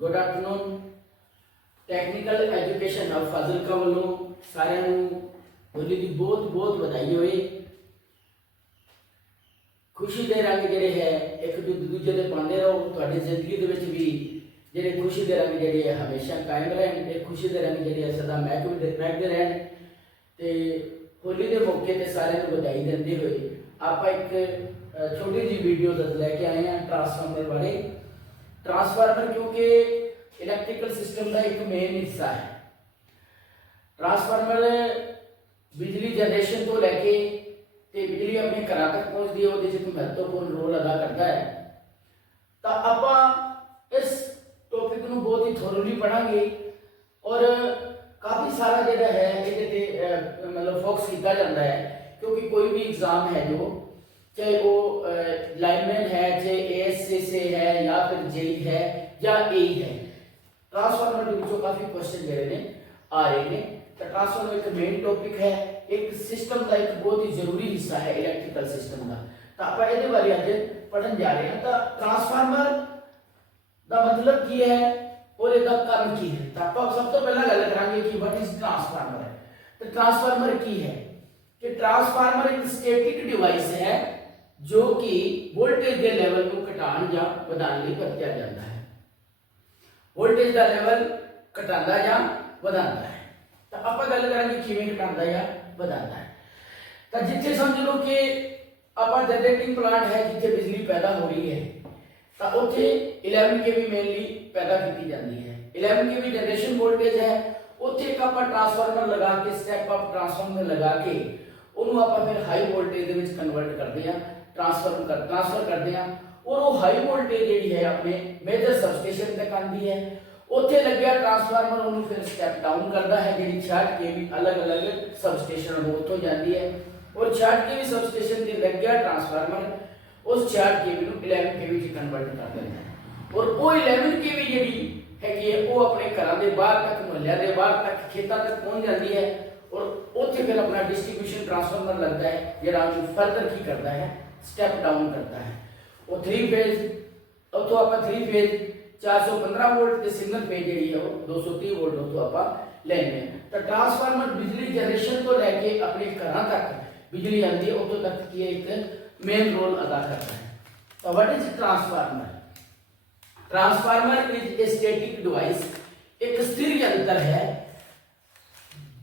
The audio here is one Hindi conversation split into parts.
Good afternoon. Technical education of Fazilka वालों सारे होली की बहुत बहुत बधाई होए। खुशी दे रंग जेडे है एक दूजे दे पाते रहो। तुहाडी जिंदगी दे विच भी जेडे खुशी दे रंग जेडे है हमेशा कायम रहन। ते खुशी दे रंग जेडे सदा महकदे रहन। ते होली के मौके ते सारे को बधाई देंदे हुए आप एक छोटी जी वीडियो लैके आए हैं ट्रांसफार्मर बारे। ट्रांसफार्मर क्योंकि इलैक्ट्रिकल सिस्टम का एक मेन हिस्सा है। ट्रांसफार्मर बिजली जनरेशन तो लैके ते बिजली अपने घर तक पहुँचती है वो महत्वपूर्ण रोल अदा करता है। तो आप इस टॉपिक को बहुत ही थोरली पढ़ांगे और काफ़ी सारा जो है ये मतलब फोकस किया जाता है क्योंकि कोई भी एग्जाम है जो चाहे वो लाइनमैन है, चाहे एएससी से है या फिर जेई है या एई है, ट्रांसफार्मर के बीचों काफी क्वेश्चन दे रहे हैं आ रहे हैं। तो ट्रांसफार्मर एक मेन टॉपिक है, एक सिस्टम का एक बहुत ही जरूरी हिस्सा है इलेक्ट्रिकल सिस्टम का। तो आप ये बारे आज पढ़न जा रहे हैं। तो ट्रांसफार्मर का मतलब की है और इसका काम की है। तो आप सब तो पहला गल करांगे कि व्हाट इज ट्रांसफार्मर है। तो ट्रांसफार्मर की है कि ट्रांसफार्मर एक स्टैटिक डिवाइस है जो कि वोल्टेज के लेवल को घटाने या बढ़ाने लिए वरत्या जाता है। वोल्टेज का लेवल घटाता या बढ़ाता है। तो आप गल करेंगे किवें घटाता या बढ़ाता है। तो जिथे समझ लो कि आप जनरेटिंग प्लांट है जिथे बिजली पैदा हो रही है तो उत्थे 11 kV मेनली पैदा की जाती है। 11 kV जनरेशन वोल्टेज है उत्थे एक आप ट्रांसफार्मर लगा के स्टेप अप ट्रांसफार्मर लगा के उन्होंने आप फिर high voltage they which convert करते हैं, ट्रांसफर करते हैं और वो हाई वोल्टेज जी है अपने मेजर सबस्टेशन तक आती है। उत्थे लग्या ट्रांसफार्मर उन्होंने फिर स्टेप डाउन करता है जी 66 kV अलग अलग सबस्टेशन उत्थों जाती है और 66 kV सबस्टेशन से लग्या ट्रांसफार्मर उस 66 kV को 11 kV च कन्वर्ट कर देता है और वो 11 kV जी है वो अपने घर के बाहर तक मोहल्ले के बाहर तक खेतों तक पहुंच जाती है और उत्थे फिर अपना डिस्ट्रीब्यूशन ट्रांसफार्मर लगता है जरा फर्दर की करता है स्टेप डाउन करता है। वो 3 फेज उतो आप 3 फेज 415 वोल्ट के सिंगल फेज जी है वो 230 वोल्ट उतो आप लेने। तो ट्रांसफार्मर बिजली जनरेशन तो लैके अपने घर तक बिजली आती है उतो तक की एक मेन रोल अदा करता है। तो what is transformer? Transformer is a static device, एक स्थिर यंत्र है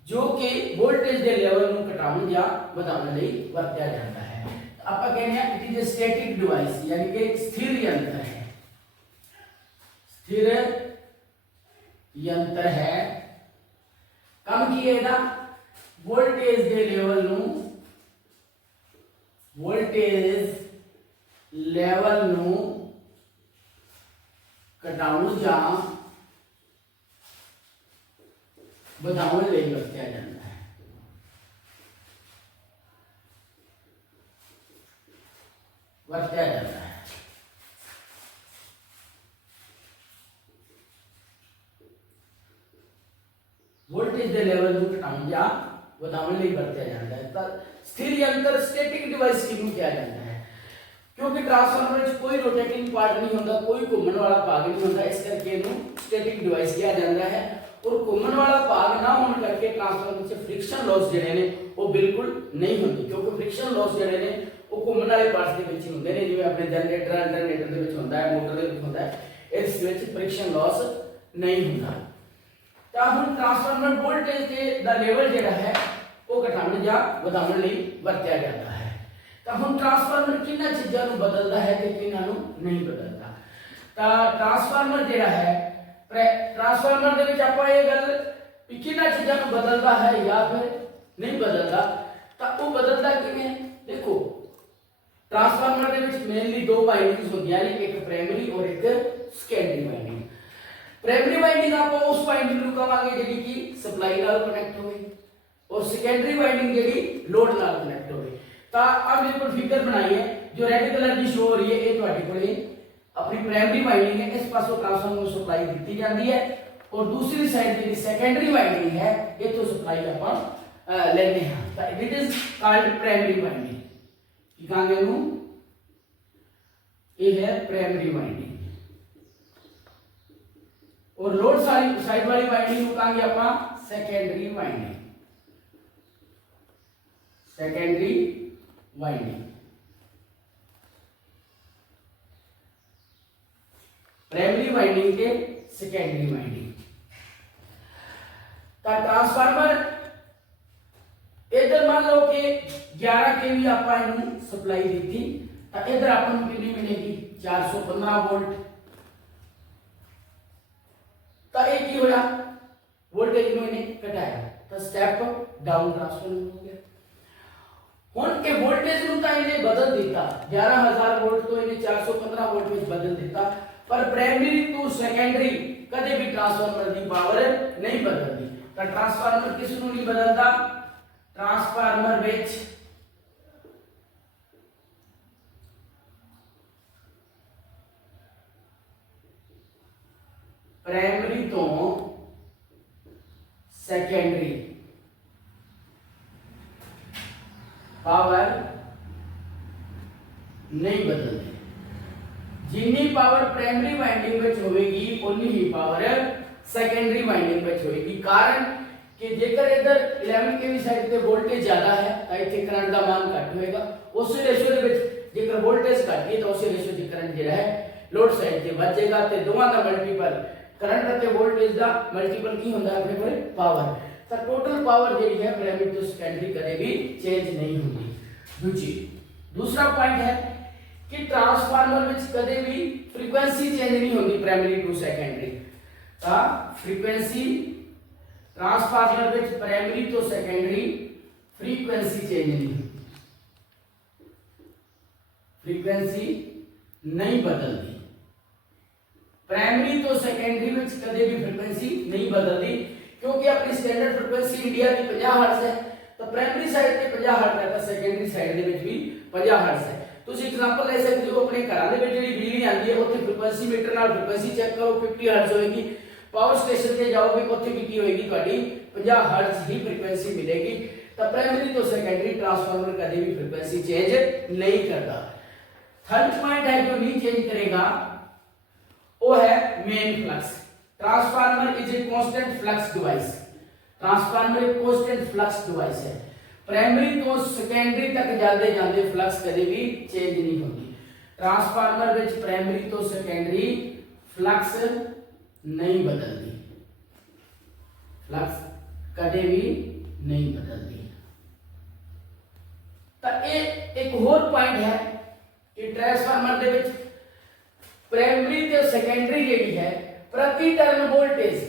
जो कि वोल्टेज के लेवल को घटाने या बढ़ाने लिए वरत्या जाता है। आप कहते हैं it is a static device यानी कि स्थिर यंत्र है। स्थिर यंत्र है कम की है वोल्टेज के लेवल घटाने या बढ़ाने लिए वरत्या जाता है। वोल्टेज के लेवल को घटाने या बढ़ाने लिए वरत्या जाता है। तो स्थिर यंत्र स्टैटिक डिवाइस किसको कहा जाता है क्योंकि ट्रांसफार्मर में कोई रोटेटिंग पार्ट नहीं होता, कोई घूमने वाला भाग नहीं होता, इस करके स्टैटिक डिवाइस कहा जाता है। और घूमने वाला भाग ना होने करके ट्रांसफार्मर से फ्रिक्शन लॉस जड़े ने वो बिल्कुल नहीं होती क्योंकि फ्रिक्शन लॉस जड़े ने वो घूमने वाले पार्ट्स के विच होंदे ने जिवें अपने जनरेटर अल्टरनेटर दे विच होंदा है, मोटर दे विच होंदा है, इस विच फ्रिक्शन लॉस नहीं होता। तो हम ट्रांसफार्मर वोल्टेज के दा लेवल जेड़ा है वो घटाने या बढ़ाने लिए वरत्या जाता है। तो हम ट्रांसफार्मर किन्ना चीज़ों को बदलता है तो किन्ना नहीं बदलता। तो ट्रांसफार्मर जेड़ा है ट्रांसफार्मर दे विच आपां ये गल कि किन्ना चीज़ों को बदलता है या फिर नहीं बदलता। तो वो बदलता किवें देखो transformer they which mainly 2 windings होंदियां ने, एक प्राइमरी और एक सेकेंडरी वाइंडिंग। प्राइमरी वाइंडिंग आप उस वाइंडिंग को कहांगे जिहड़ी कि सप्लाई नाल कनेक्ट होवे और सेकेंडरी वाइंडिंग जिहड़ी लोड नाल कनेक्ट होवे। तो अब मेरे को फिगर बनाई है जो रेड कलर की शो हो रही है ये तुहाडे कोले अपनी प्राइमरी वाइंडिंग है। इस पासों ट्रांसफार्मर को सप्लाई दी जाती है और दूसरी साइड जी सेकेंडरी वाइंडिंग है ये तो सप्लाई आप लेने हैं। तो it is called primary winding की कहांगे ये है प्राइमरी वाइंडिंग। और लोड साइड वाली वाइंडिंग को कहांगे ਆਪਾਂ secondary winding. Secondary winding primary winding के सेकेंडरी वाइंडिंग। तो ट्रांसफार्मर इधर मान लो कि 11 केवी ਆਪਾਂ ਇਹਨੂੰ सप्लाई दी थी, तो इधर अपन कितनी मिलेगी 415 वोल्ट। तो एक ही होया वोल्टेज में इन्हें घटाया, तो स्टेप डाउन ट्रांसफार्मर हो गया। हुण के वोल्टेज ਨੂੰ ਤਾਂ ਇਹਨੇ बदल दिता, 11000 वोल्ट तो इन्हें 415 वोल्ट में बदल दिता, पर प्राइमरी टू सेकेंडरी कदे भी ट्रांसफार्मर की पावर नहीं बदलती। तो ट्रांसफार्मर किस ਨੂੰ नहीं बदलता, ट्रांसफार्मर विच प्राइमरी तो सेकेंडरी पावर नहीं बदलती। जिन्नी पावर प्राइमरी वाइंडिंग में होगी उन्नी ही पावर सेकेंडरी वाइंडिंग में होगी। कारण कि जेकर इधर 11 केवी साइड पे वोल्टेज ज्यादा है तो इथे करंट का मान घट होएगा, उस रेशियो दे विच जेकर वोल्टेज घट गई तो उस रेशियो दी करंट जेड़ा है लोड साइड ते बढ़ जाएगा। ते दोवां दा मल्टीपल करंट ते वोल्टेज दा मल्टीपल की हुंदा है अपने कोल पावर। तो टोटल पावर जेडी है प्राइमरी टू सेकेंडरी कदे भी चेंज नहीं होगी। दूसरा पॉइंट है कि ट्रांसफार्मर में कदे भी फ्रीक्वेंसी चेंज नहीं होगी प्राइमरी टू सेकेंडरी। तो फ्रीक्वेंसी ट्रांसफार्मर में प्राइमरी तो सेकेंडरी फ्रीक्वेंसी चेंज नहीं, फ्रीक्वेंसी नहीं बदलती। प्राइमरी तो सेकेंडरी में कदे भी फ्रीक्वेंसी नहीं बदलती, क्योंकि अपनी स्टैंडर्ड फ्रीक्वेंसी इंडिया की 50 हर्ट्ज है। तो प्राइमरी साइड पे 50 हर्ट्ज है, तो सेकेंडरी साइड दे विच भी 50 हर्ट्ज है। ਤੁਸੀਂ एग्जांपल ले सकते हो अपने घरां दे विच जेहड़ी बिजली आंदी है उत्थे फ्रीक्वेंसी मीटर नाल फ्रीक्वेंसी चेक करो 50 हर्ट्ज होएगी। पावर स्टेशन ते जाओगे उत्थे कितनी होएगी ਤੁਹਾਡੀ 50 हर्ट्ज ही फ्रीक्वेंसी मिलेगी। तो प्राइमरी तो सेकेंडरी ट्रांसफार्मर कभी भी फ्रीक्वेंसी चेंज नहीं करता। थर्ड पॉइंट है जो नहीं चेंज करेगा वो है main flux. Transformer is a constant flux device. Transformer एक कांस्टेंट फ्लक्स डिवाइस है। प्राइमरी तो सेकेंडरी तक जाते जाते फ्लक्स कभी भी चेंज नहीं होती। ट्रांसफार्मर विच प्राइमरी तो सेकेंडरी फ्लक्स नहीं बदलती, फ्लक्स कभी भी नहीं बदलती। तो एक और पॉइंट है कि ट्रांसफार्मर दे विच प्राइमरी ते सेकेंडरी जेडी है प्रति टर्न वोल्टेज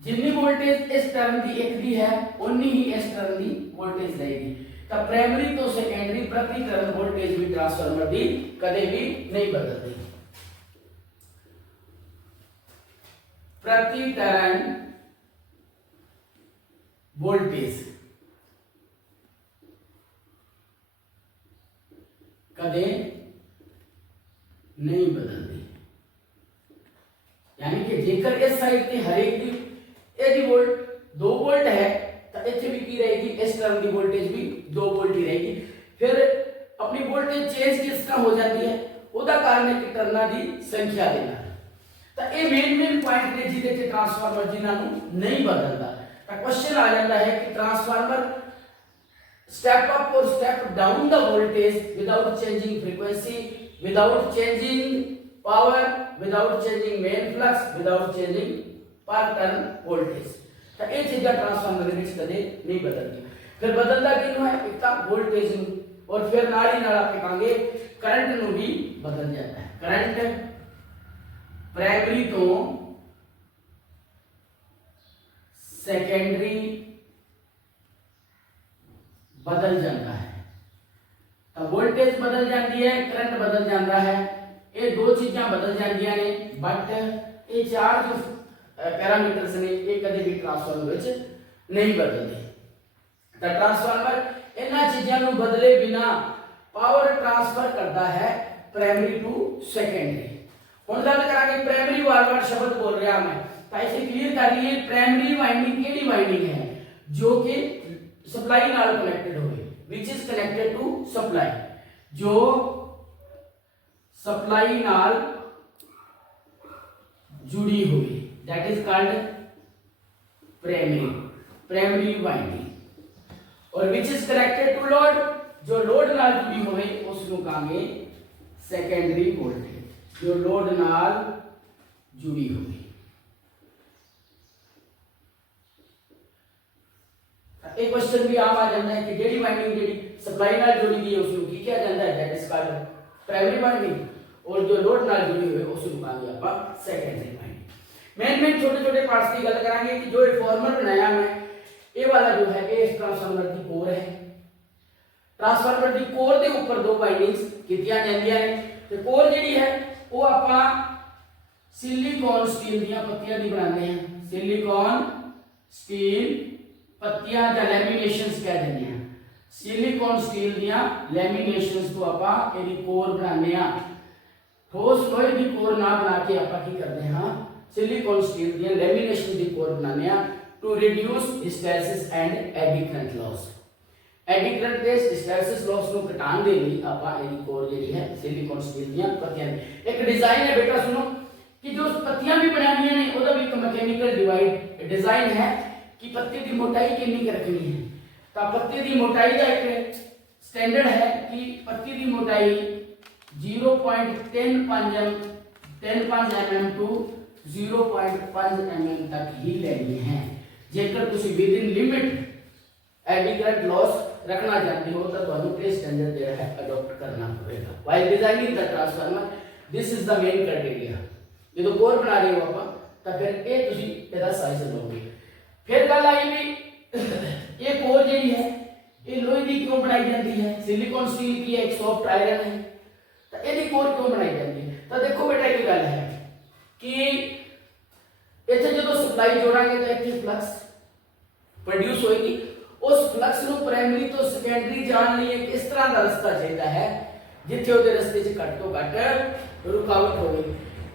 जितनी वोल्टेज इस टर्न की एक दी है उन्नी ही इस टर्न की वोल्टेज रहेगी। तो प्राइमरी तो सेकेंडरी प्रति टर्न वोल्टेज भी ट्रांसफार्मर की कदे भी नहीं बदलती। प्रति टर्न वोल्टेज कदे नहीं बदलती। यानी कि जेकर इस साइड की हर एक की यदि वोल्ट 2 वोल्ट है तो इथे भी की रहेगी इस टर्म की वोल्टेज भी 2 वोल्ट ही रहेगी। फिर अपनी वोल्टेज चेंज किस तरह हो जाती है ਉਹਦਾ कारण है कि टर्ना की संख्या देना। तो ये मेन पॉइंट ने जिहदे च ट्रांसफार्मर जिन्हां नूं नहीं बदलता। तो क्वेश्चन आ जाता है कि ट्रांसफार्मर स्टेप अप और step down the voltage without changing frequency, without changing power, without changing main flux, without changing पर टर्न वोल्टेज। तो ये चीज़ ट्रांसफार्मर में कदे नहीं बदलती। फिर बदलता क्यों है, एक तो वोल्टेज और फिर नाल ही नाल आप कहेंगे करंट नूं भी बदल जाता है। करंट प्राइमरी तो सेकेंडरी बदल जाता है। तो वोल्टेज बदल जाती है, करंट बदल जाता है, ये दो चीज़ां बदल जांदियां ने, बट ये चार जो पैरामीटर्स ने ये कभी भी ट्रांसफार्मर विच नहीं बदलते। तो ट्रांसफार्मर इन्हां चीज़ों को बदले बिना पावर ट्रांसफर करता है प्राइमरी टू सेकेंडरी। हुण गल करांगे प्राइमरी, बार-बार शब्द बोल रहा मैं, तो इसे क्लियर कर लिए प्राइमरी वाइंडिंग केड़ी वाइंडिंग है जो कि सप्लाई नाल कनेक्टेड होवे, which is connected to supply, जो सप्लाई नाल जुड़ी हुई that is called primary winding. और which is connected to load, जो लोड नाल जुड़ी होवे उसनु कहांगे सेकेंडरी वोल्टेज, जो लोड नाल जुड़ी होवे। एक क्वेश्चन भी आम आ जाता है कि जेडी वाइंडिंग जेडी सप्लाई नाल जुड़ी दी है उसनु की क्या जाता है, that is called primary winding. और जो लोड नाल जुड़ी हुई है उसनु कहांगे आपा सेकेंडरी वाइंडिंग। मेन छोटे छोटे पार्ट्स की गल करांगे कि जो रिफॉर्मर बनाया मैं ये वाला जो है ये इस ट्रांसफार्मर की कोर है। ट्रांसफार्मर की कोर के ऊपर दो वाइंडिंग्स कीतियां जांदियां ने ते कोर जेडी है वो आपां सिलिकॉन स्टील दी पत्तियां दी बनाने हैं। सिलिकॉन स्टील पत्तियां या लैमिनेशंस कह दिंदे हैं। सिलिकॉन स्टील दी लैमिनेशंस तो आपां एदी कोर बनाने हैं। ठोस लोहे की कोर ना बना के आपां की करते हैं, सिलिकॉन स्टील दी लैमिनेशन दी कोर बनाने हैं to reduce hysteresis and eddy current loss. Eddy current ते हिस्टैरिसीस लॉस ਨੂੰ ਘਟਾਉਣ ਦੇ ਲਈ ਆਪਾਂ ਇਹਦੀ ਕੋਰ ਜਿਹੜੀ ਹੈ ਸਿਲੀਕॉन स्टील ਦੀਆਂ ਪੱਤੀਆਂ ਦੀ ਇੱਕ ਡਿਜ਼ਾਈਨ ਹੈ। बेटा सुनो कि जो पत्तियां भी बनानियां ने ਉਹਦਾ ਵੀ ਇੱਕ मैकेनिकल डिजाइन है कि पत्ते की मोटाई कितनी रखनी है। तो पत्ते की मोटाई का एक स्टैंडर्ड है कि पत्ती की मोटाई 0.10 mm टू 0.5 mm तक ही लेनी है। जेकर तुसी with in limit AD current loss रखना चाहते हो तो ਤੁਹਾਨੂੰ ਇਹ स्टैंडर्ड ਜਿਹੜਾ ਹੈ ਅਡਾਪਟ ਕਰਨਾ ਪਵੇਗਾ। while designing the transformer this is the main criteria। ਜਦੋਂ ਕੋਰ ਬਣਾ ਰਹੇ ਹੋ ਆਪਾਂ ਤਾਂ ਫਿਰ ਇਹ ਤੁਸੀਂ ਇਹਦਾ ਸਾਈਜ਼ ਲਓਗੇ। फिर गल आई भी ये कोर जी है ये लोहे की क्यों बनाई जाती है, सिलिकॉन स्टील की एक सॉफ्ट आयरन है तो ये कोर क्यों बनाई जाती है। तो देखो बेटा एक गल है कि इतने जो सप्लाई जोड़ांगे तो एक फ्लक्स प्रोड्यूस होएगी। उस फ्लक्स ਨੂੰ प्राइमरी तो सेकेंडरी जान लिए इस तरह का रास्ता चाहिए है जिथे ਉਹਦੇ ਰਸਤੇ 'ਚ ਘੱਟ ਤੋਂ ਘੱਟ रुकावट होवे।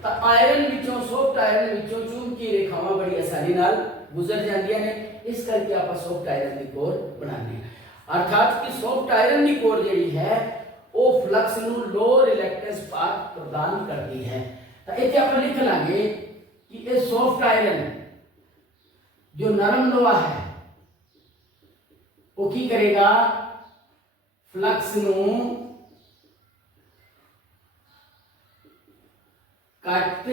तो आयरन विचों सॉफ्ट आयरन विचों चुंबकीय रेखावां बड़ी आसानी नाल गुजर जांदियां ने। इस करके आप सॉफ्ट आयरन की कोर बनाने अर्थात कि सॉफ्ट आयरन की कोर जी है वो फ्लक्स नु लो रिलैक्टेंस पाथ प्रदान करती है। तो इथे आप लिख लांगे कि ये सॉफ्ट आयरन जो नरम लोहा है वो की करेगा, फ्लक्स नु कट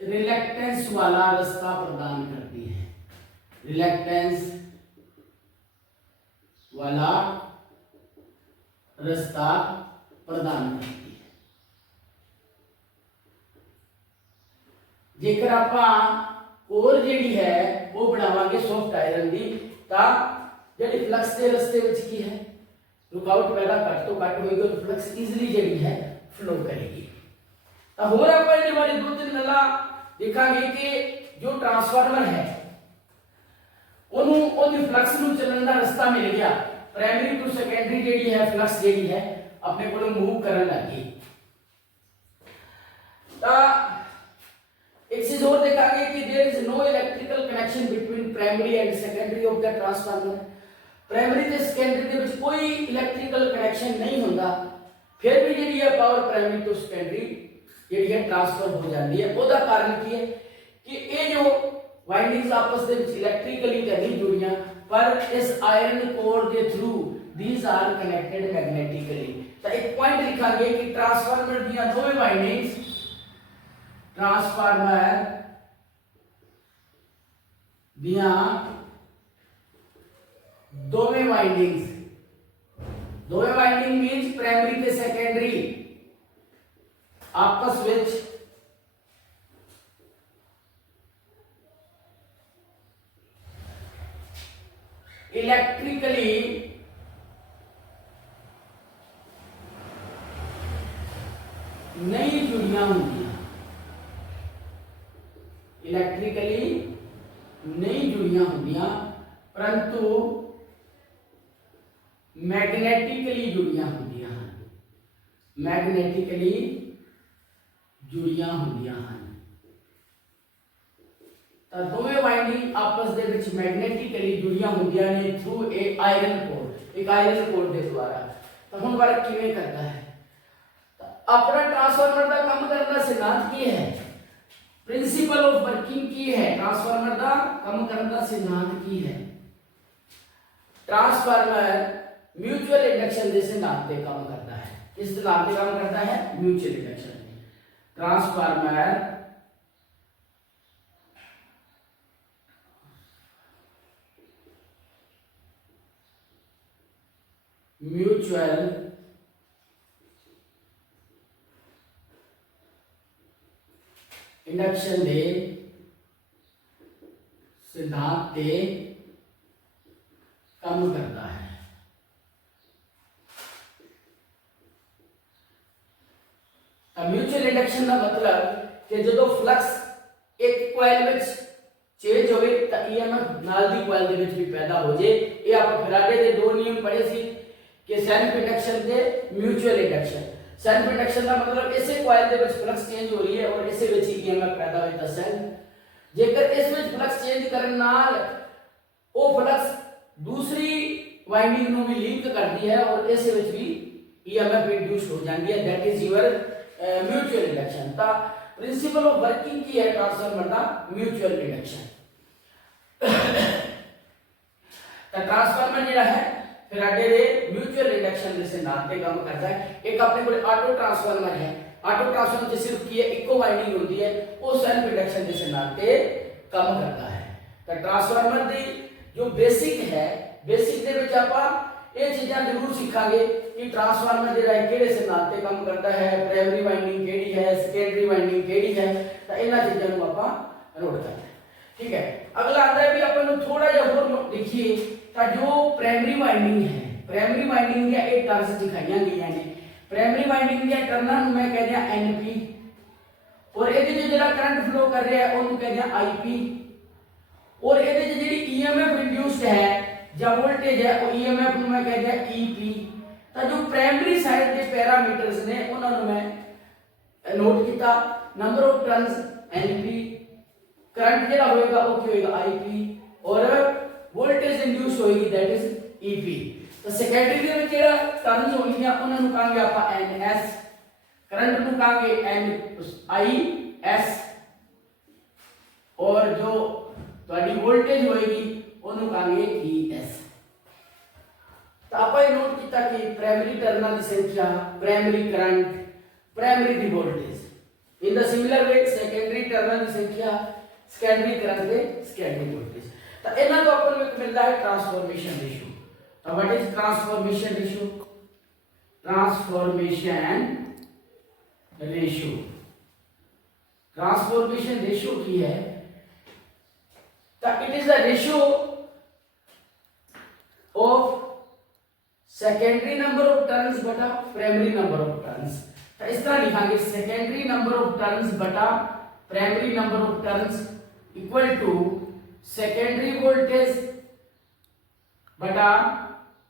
रिलैक्टेंस वाला रास्ता प्रदान करती है। रिलैक्टेंस वाला रास्ता प्रदान करती है। जेकर आपां कोर जिहड़ी है वो बनावांगे सॉफ्ट आयरन दी तां जिहड़ी फ्लक्स के रास्ते विच की है रुकावट पैदा घट तो घट होएगी और फ्लक्स ईजिली जिहड़ी है फ्लो करेगी। तो होर आपां इहदे बारे दो तीन गल्लां देखांगे कि जो ट्रांसफार्मर है ਉਹਨੂੰ ਉਹਦੀ ਫਲਕਸ ਨੂੰ ਚੱਲਣ ਦਾ ਰਸਤਾ ਮਿਲ ਗਿਆ। ਪ੍ਰਾਇਮਰੀ ਟੂ ਸੈਕੰਡਰੀ ਜਿਹੜੀ ਹੈ ਫਲਕਸ ਜਿਹੜੀ ਹੈ ਆਪਣੇ ਕੋਲੋਂ ਮੂਵ ਕਰਨ ਲੱਗੀ। ਤਾਂ ਇੱਕ ਚੀਜ਼ ਹੋਰ ਦੇਖਾਂਗੇ ਕਿ there is no electrical connection between primary and secondary of the transformer. Primary ਤੇ ਸੈਕੰਡਰੀ ਦੇ ਵਿੱਚ ਕੋਈ ਇਲੈਕਟ੍ਰੀਕਲ ਕਨੈਕਸ਼ਨ ਨਹੀਂ ਹੁੰਦਾ, ਫਿਰ ਵੀ ਜਿਹੜੀ ਹੈ ਪਾਵਰ ਪ੍ਰਾਇਮਰੀ ਤੋਂ ਸੈਕੰਡਰੀ ਜਿਹੜੀ ਹੈ ਟ੍ਰਾਂਸਫਰ ਹੋ ਜਾਂਦੀ ਹੈ। ਉਹਦਾ ਕਾਰਨ ਕੀ ਹੈ ਕਿ ਇਹ ਜੋ वाइंडिंग्स आपस में इलेक्ट्रिकली नहीं जुड़ियां पर इस आयरन कोर के through these are connected magnetically. तो एक पॉइंट लिखांगे कि ट्रांसफार्मर दियां दोवें वाइंडिंग्स ट्रांसफार्मर दियां दोवें वाइंडिंग मींस प्राइमरी ते सेकेंडरी आपस में इलेक्ट्रिकली नहीं जुड़ियां होंगी, इलेक्ट्रिकली नहीं जुड़ियां होंगी परंतु मैग्नेटिकली जुड़ियां होंगी हैं। मैग्नेटिकली जुड़ियां होंगी हैं। दोवें वाइंडिंग आपस दे विच मैग्नेटिकली जुड़ियां होंदियां ने थ्रू ए आयरन कोर, एक आयरन कोर के द्वारा। तो हुण वर्क किवें करता है, तो अपना ट्रांसफार्मर का काम करने का सिद्धांत की है प्रिंसिपल ऑफ वर्किंग की है ट्रांसफार्मर का काम करने का सिद्धांत की है ट्रांसफार्मर म्यूचुअल इंडक्शन के सिद्धांत पे काम करता है किस सिद्धांत पे काम करता है mutual induction transformer mutual induction दे सिद्धांत पे काम करता है म्यूचुअल इंडक्शन का मतलब कि जो फ्लक्स एक कॉइल में चेंज होवे तो ईएमएफ नाल दी कॉइल दे विच भी पैदा हो जाए ये आप फैराडे दे दो नियम पढ़े सी कि सेल्फ इंडक्शन ते म्यूचुअल इंडक्शन सेल्फ इंडक्शन का मतलब ऐसे कॉइल दे विच फ्लक्स चेंज हो रही है और ऐसे विच ईएमएफ पैदा होता है सेल्फ जेकर इस विच फ्लक्स चेंज करन नाल वो फ्लक्स दूसरी वाइंडिंग नु भी लिंक करती है और ऐसे विच भी ईएमएफ इंड्यूस हो जाती है that is your mutual induction ता प्रिंसिपल ऑफ वर्किंग की है ट्रांसफार्मर का म्यूचुअल इंडक्शन ता ट्रांसफार्मर जेड़ा है फैराडे दे म्यूचुअल इंडक्शन दे सिद्धांत पे काम करता है एक अपने कोल ऑटो ट्रांसफार्मर है ऑटो ट्रांसफार्मर में सिर्फ की है इको वाइंडिंग होती है वो सेल्फ इंडक्शन दे सिद्धांत पे काम करता है ता ट्रांसफार्मर दी जो बेसिक है बेसिक दे विच आपा ये चीज़ां जरूर सीखांगे कि ट्रांसफार्मर जेड़ा है किहड़े सिद्धांत पे काम करता है प्राइमरी वाइंडिंग केड़ी है सेकेंडरी वाइंडिंग केड़ी है तो इन्हां चीज़ां नूं आपां नोट करना है ठीक है अगला आता है भी अपन थोड़ा जिहा होर देखिए तो जो प्राइमरी वाइंडिंग है प्राइमरी वाइंडिंग दी एक टर्म्स दिखाईयां गईयां ने प्राइमरी वाइंडिंग दी टर्नां नूं मैं कह दिया एनपी और इहदे च जेड़ा करंट फ्लो कर रहा है ओनूं कह दिया आईपी और इहदे च जेड़ी ईएमएफ इंड्यूस्ड है या वोल्टेज है वो ईएमएफ ਨੂੰ मैं कह दिया ईपी ਤਾਂ जो प्राइमरी साइड के पैरामीटर्स ने उन्होंने मैं नोट किया number of turns NP current जेड़ा होएगा वो की होएगा आईपी और वोल्टेज इंड्यूस होएगी दैट इज ईपी तो सेकेंडरी ਦੇ ਵਿੱਚ ਜਿਹੜਾ ਟਰਨਸ ਹੋਣਗੀਆਂ ਉਹਨਾਂ ਨੂੰ ਕਹਾਂਗੇ ਆਪਾਂ एनएस करंट ਨੂੰ ਕਹਾਂਗੇ एनआईएस और जो ਤੁਹਾਡੀ वोल्टेज होएगी ਉਹਨੂੰ ਕਹਾਂਗੇ ईएस तो आप नोट किया कि प्राइमरी टर्मिनल की संख्या प्राइमरी करंट प्राइमरी दी voltage in the similar way secondary terminal की संख्या सेकेंडरी करंट दे सेकेंडरी वोल्टेज तो इन्हां तो अपन में मिलता है ट्रांसफॉर्मेशन रेशियो तो what is transformation ratio transformation ratio की है तो it is the ratio of secondary number of turns बटा प्राइमरी नंबर ऑफ टर्न्स तो इस तरह लिखांगे सेकेंडरी नंबर ऑफ टर्न्स बटा primary number of turns equal to secondary voltage बटा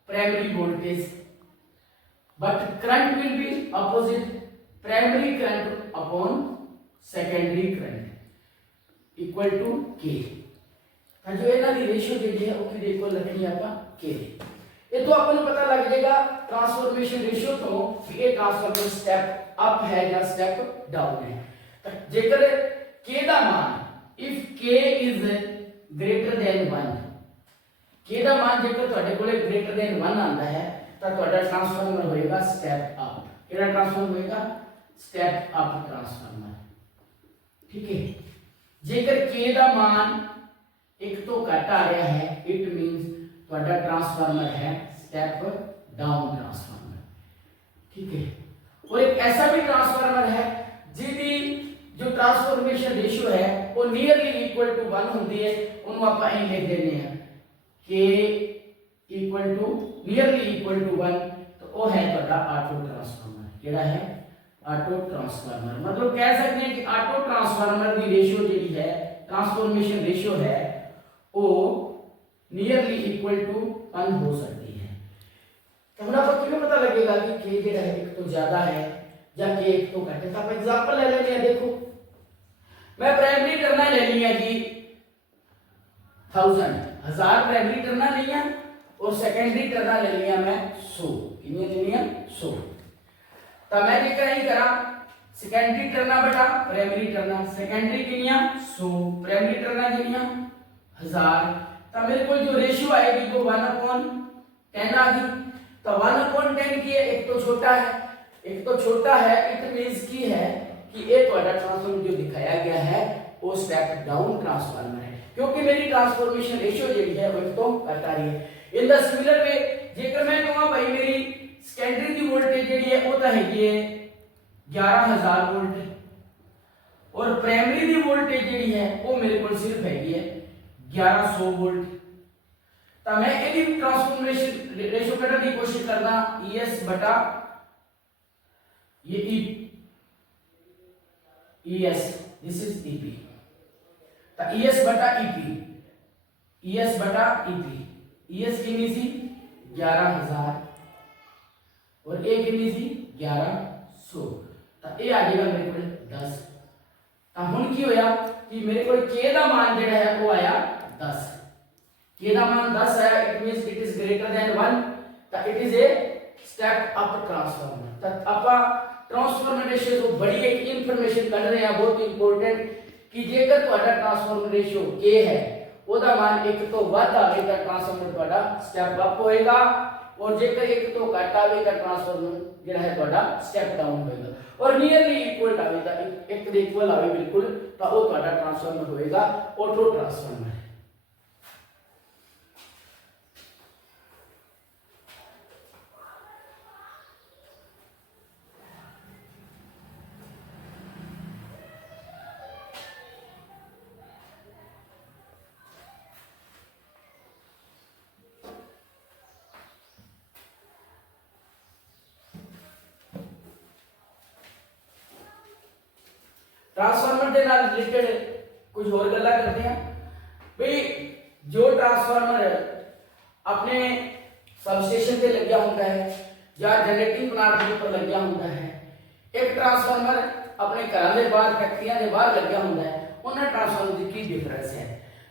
primary voltage but current will be opposite primary current upon secondary current equal to के जो इन्हां दी रेशियो जेडी है वो की देखो लिखनी आपां के ये तो आपको पता लग जाएगा ट्रांसफॉर्मेशन रेशियो तो ये ट्रांसफॉर्मेशन स्टेप अप है या स्टेप डाउन है तो जेकर k दा मान if k is greater than 1 k दा मान जेकर ਤੁਹਾਡੇ ਕੋਲੇ ग्रेटर देन 1 आंदा है तो ਤੁਹਾਡਾ ट्रांसफॉर्मर होएगा स्टेप अप केड़ा ट्रांसफॉर्मर होएगा स्टेप अप ट्रांसफॉर्मर ठीक है जेकर k दा मान एक तो घट आ रहा है इट मींस ਤੁਹਾਡਾ ट्रांसफार्मर है स्टेप डाउन ट्रांसफार्मर ठीक है और एक ऐसा भी ट्रांसफार्मर है जिसकी जो ट्रांसफॉर्मेशन रेशियो है वो नियरली इक्वल टू 1 होती है उनको आप ऐसे लिख देने हैं k equal to nearly equal to 1 तो वो है ਤੁਹਾਡਾ ऑटो ट्रांसफार्मर केड़ा है ऑटो ट्रांसफार्मर मतलब कह सकते हैं कि ऑटो ट्रांसफार्मर की रेशियो जी है ट्रांसफॉर्मेशन रेशियो है वो नियरली इक्वल टू 1 हो सकती है तो हम आपको किਵੇਂ पता लगेगा कि k जेड़ा है एक तो ज्यादा है या k एक तो घट है तो आप एग्जांपल ले लेते हैं देखो मैं प्राइमरी टर्ना ले लिया जी 1000 प्राइमरी टर्ना लिया और सेकेंडरी टर्ना ले लिया मैं 100 कितनी ले लिया 100 तो मैं जेकर यही करा सेकेंडरी टर्ना बटा प्राइमरी टर्ना, सेकेंडरी किनिया 100, प्राइमरी टर्ना किनिया 1000। तो मेरे को जो रेशियो आएगी वो 1/10 आ गई। तो 1/10 की है, एक तो छोटा है, एक तो छोटा है, इट मींस की है कि ये ਤੁਹਾਡਾ ट्रांसफॉर्मर जो दिखाया गया है वो स्टेप डाउन ट्रांसफार्मर है, क्योंकि मेरी ट्रांसफॉर्मेशन रेशियो जो है वो तो घट आ रही है। इन द सिमिलर वे जेकर मैं कहूं भाई मेरी सेकेंडरी की वोल्टेज जी है वो तो है 11000 वोल्ट और प्राइमरी की वोल्टेज जी है वो मेरे को सिर्फ है 1100 वोल्ट। तो मैं यदि ट्रांसफॉर्मेशन रेशियो करने की कोशिश करना ES बटा ये ES, दिस इज EP। तो ES बटा EP, ES बटा EP, ES कितनी सी 11000 और A कितनी सी 1100। तो ये आ जाएगा मेरे को 10। तो हुन की होया कि मेरे को K दा मान जेड़ा है वो आया 10। K दा मान 10 है, it means it is greater than 1। तो it is a step up transformer. तो आपा ट्रांसफार्मर रेशियो तो बड़ी एक इंफॉर्मेशन कर रहे हैं बहुत इंपॉर्टेंट कि जेकर ਤੁਹਾਡਾ ट्रांसफार्मर रेशियो K है ਉਹਦਾ मान एक तो ਵੱਧ ਆਵੇਗਾ ट्रांसफार्मर ਤੁਹਾਡਾ स्टेप अप ਹੋਏਗਾ और जेकर एक तो घट आवेगा ट्रांसफार्मर ਜਿਹੜਾ ਹੈ ਤੁਹਾਡਾ स्टेप डाउन ਹੋਏਗਾ और नियरली इक्वल आवेगा, एक ਦੇ इक्वल आवे बिल्कुल ਤਾਂ ਉਹ ਤੁਹਾਡਾ ट्रांसफार्मर ਹੋਏਗਾ ऑटो ट्रांसफार्मर। ट्रांसफार्मर के नाल रिलेटेड कुछ और गल्ला करते हैं भाई। जो ट्रांसफार्मर अपने सबस्टेशन पे लग गया होता है या जनरेटिंग प्लांट के ऊपर लग गया होता है, एक ट्रांसफार्मर अपने घर के बाहर फैक्ट्रियां के बाहर लग गया होता है, उन्हें ट्रांसफार्मर की डिफरेंस है।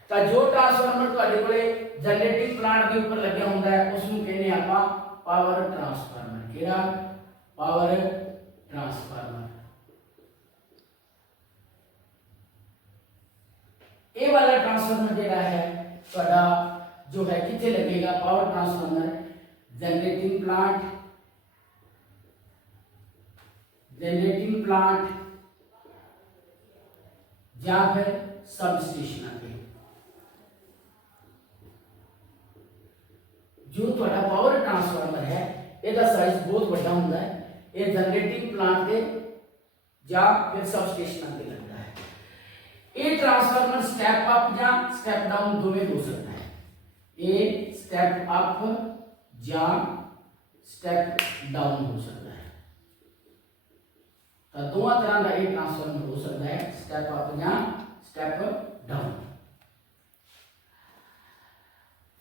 तो जो ट्रांसफार्मर ਤੁਹਾਡੇ ਕੋਲੇ जनरेटिंग प्लांट के ऊपर लग गया होता है उसਨੂੰ कहने ਆਪਾਂ पावर ट्रांसफार्मर। ਕਿਹੜਾ पावर ट्रांसफार्मर। ए वाला ट्रांसफार्मर जेड़ा है ਤੁਹਾਡਾ जो है कितने लगेगा पावर ट्रांसफार्मर जनरेटिंग प्लांट या फिर सब स्टेशन पे। जो ਤੁਹਾਡਾ पावर ट्रांसफार्मर है ਇਹਦਾ साइज बहुत बड़ा होता है, ये जनरेटिंग प्लांट के या फिर सब स्टेशन पे लगता है। ये ट्रांसफार्मर स्टेप अप या स्टेप डाउन दोनों हो सकता है, ये स्टेप अप या स्टेप डाउन हो सकता है। तो दोनों तरह का ये ट्रांसफार्मर हो सकता है, स्टेप अप या स्टेप डाउन।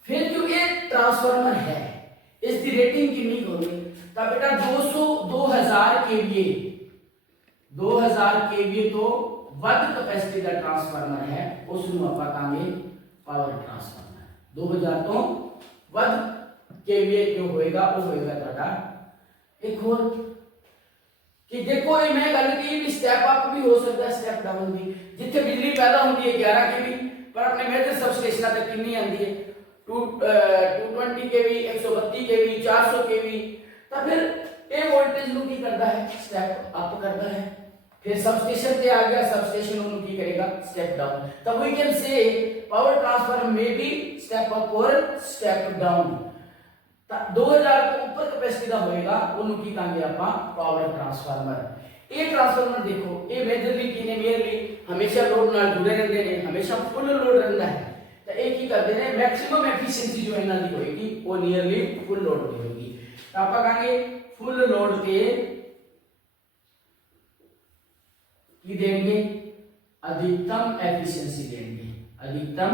फिर जो ये ट्रांसफार्मर है इसकी रेटिंग कितनी होगी? तो बेटा 2000 केवीए 2000 केवीए तो ਵੱਧ कैपेसिटी का ट्रांसफार्मर है उसਨੂੰ ਆਪਾਂ ਕਹਾਂਗੇ पावर ट्रांसफार्मर। 2000 तो ਵੱਧ केवीए जो होएगा वो होएगा ਤੁਹਾਡਾ। एक और कि देखो ये मैं गल की भी स्टेप अप भी हो सकता है स्टेप डाउन भी। जिथे बिजली पैदा होती है 11 केवी पर अपने मेजर सब स्टेशनों तक कितनी आती है 220 केवी 132 केवी 400 केवी। तो फिर ये वोल्टेज नु की करता है स्टेप अप करता है। फिर सब स्टेशन पे आ गया, सब स्टेशन नु की करेगा स्टेप डाउन। तब we can say power transformer में भी स्टेप अप और स्टेप डाउन। 2000 के ऊपर कैपेसिटी का होएगा उन्हों की कहेंगे आपा पावर ट्रांसफार्मर। ये ट्रांसफार्मर देखो ये मेजरली किने मेयरली हमेशा लोड नाल जुड़े रहते हैं, हमेशा फुल लोड रहता है। तो एक ही करते हैं मैक्सिमम एफिशिएंसी जो इन्हां दी होएगी वो नियरली फुल लोड की होगी। तो आपा कहेंगे फुल लोड के की देंगे अधिकतम एफिशिएंसी देंगे, अधिकतम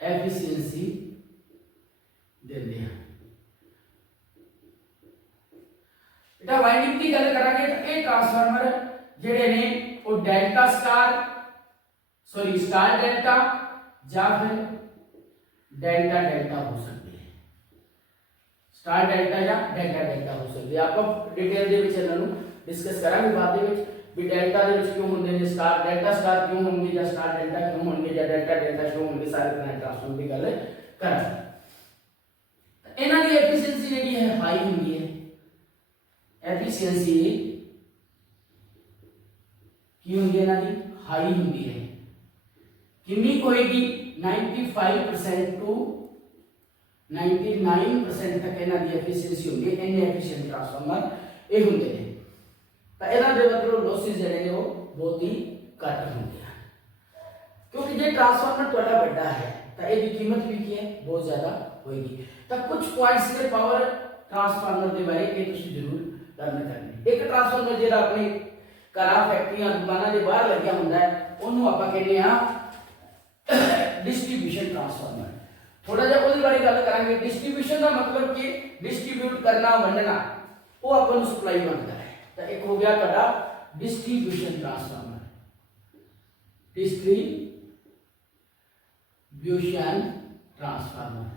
एफिशिएंसी देंगे। बेटा वाइंडिंग की गल करांगे तो ये ट्रांसफार्मर जेडे ने वो delta star sorry star delta या फिर डेल्टा डेल्टा हो सकते हैं। स्टार डेल्टा या डेल्टा डेल्टा हो सकती है। आप डिटेल दे विच इन्हां नूं डिस्कस करांगे बाद दे विच भी डेल्टा दे विच क्यों हुंदे ने, स्टार डेल्टा स्टार क्यों होणगे या स्टार डेल्टा क्यों होणगे या डेल्टा डेल्टा क्यों होणगे, सारे तरह ट्रांसफॉर्मर की गल करांगे। इन्हां दी एफिशिएंसी जेहड़ी है हाई हुंदी है, एफिशिएंसी की होंगी इन्हां दी हाई होंगी है। कितनी होएगी 95% टू 99% तक इन्हां दी एफिशिएंसी होंगी। इन्ने एफिशिएंट ट्रांसफार्मर ये होंगे ने, तो इन्हां दे मतलब लॉसेस जिहड़े ने वो बहुत ही घट होंगे हैं, क्योंकि जे ट्रांसफार्मर तुहाडा बड़ा है तो इसकी कीमत भी की है बहुत ज्यादा होएगी। तो कुछ पॉइंट्स ने पावर ट्रांसफार्मर के बारे ये तुसीं जरूर लर्न करने। एक ट्रांसफार्मर जिहड़ा अपने घरां फैक्ट्रियां दुकानां दे बाहर लग्या हुंदा है उहनूं आपां कहने आ डिस्ट्रीब्यूशन ट्रांसफार्मर। थोड़ा जिहा ओहदे बारे गल करांगे। डिस्ट्रीब्यूशन का मतलब कि डिस्ट्रीब्यूट करना वंडना, वो आपां नूं सप्लाई बनदा है। तो एक हो गया तुहाडा डिस्ट्रीब्यूशन ट्रांसफार्मर, डिस्ट्रीब्यूशन ट्रांसफार्मर।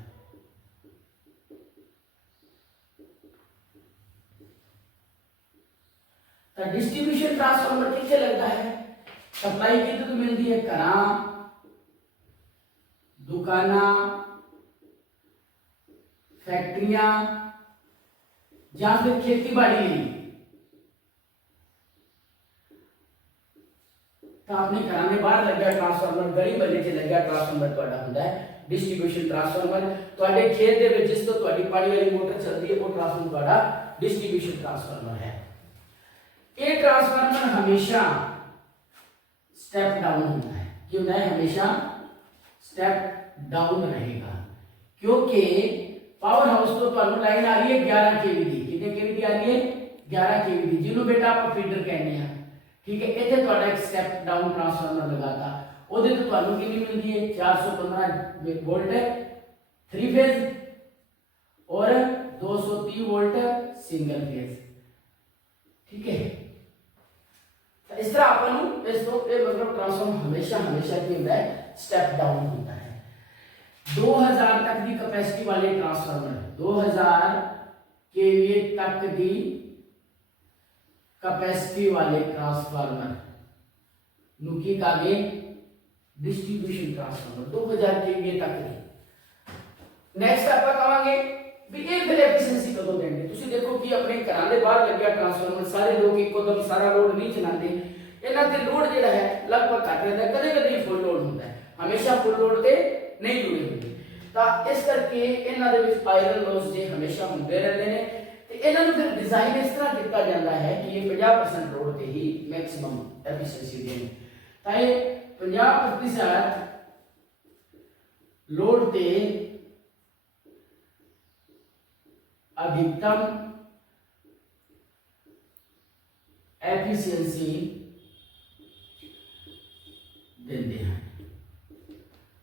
तो डिस्ट्रीब्यूशन ट्रांसफार्मर कितने लगता है, सप्लाई कितने मिलती है, घरां दुकानां फैक्ट्रियां या फिर खेती बाड़ी। तो अपने घरां के बाहर लग गया ट्रांसफार्मर, गली बल्ले से लग गया ट्रांसफार्मर, तुहाडा हुंदा है डिस्ट्रीब्यूशन ट्रांसफार्मर। तुहाडे खेत दे विच जिस तो तुहाडी पानी वाली मोटर चलती है वो ट्रांसफार्मर तुहाडा डिस्ट्रीब्यूशन ट्रांसफार्मर है। ये ट्रांसफार्मर हमेशा स्टेप डाउन होता है, क्यों है हमेशा स्टेप डाउन रहेगा, क्योंकि पावर हाउस तो तुहानू लाइन आ रही है 11 केवी दी। कितने केवी दी आ रही है, 11 केवी दी, जिन्हों बेटा आप फीडर कहने हैं, ठीक है। इत्थे तुहाडा एक स्टेप डाउन ट्रांसफार्मर लगाता, ओदे तो तुहानू कितनी मिलती है 415 वोल्ट 3 फेज और 230 वोल्ट सिंगल फेज, ठीक है। इस तरह अपन इस तो ये मतलब ट्रांसफार्मर हमेशा हमेशा की होता है स्टेप डाउन होता है। 2000 तक की कैपेसिटी वाले ट्रांसफार्मर, 2000 केवीए तक की कैपेसिटी वाले ट्रांसफार्मर नु की कहांगे डिस्ट्रीब्यूशन ट्रांसफार्मर 2000 केवीए तक की। नेक्स्ट आप कहांगे भी ये फिर एफिशिएंसी कदों देंगे। तुसी देखो कि अपने घरां दे बाहर लग्या ट्रांसफार्मर, सारे लोग इकोदम सारा लोड नहीं चलाते, इन्हां ते लोड जिहड़ा है लगभग घट रहंदा है, कदे-कदे फुल लोड हुंदा है, हमेशा फुल लोड ते नहीं जुड़े हुंदे। तो इस करके इन्हां दे विच आयरन लॉस जे हमेशा हुंदे रहंदे ने। ते इन्हां नूं फिर डिजाइन इस तरह किया जाता है कि ये 50% लोड ते ही मैक्सिमम एफिशिएंसी देन। तो ये 50% लोड ते अधिकतम एफिशिएंसी देते हैं।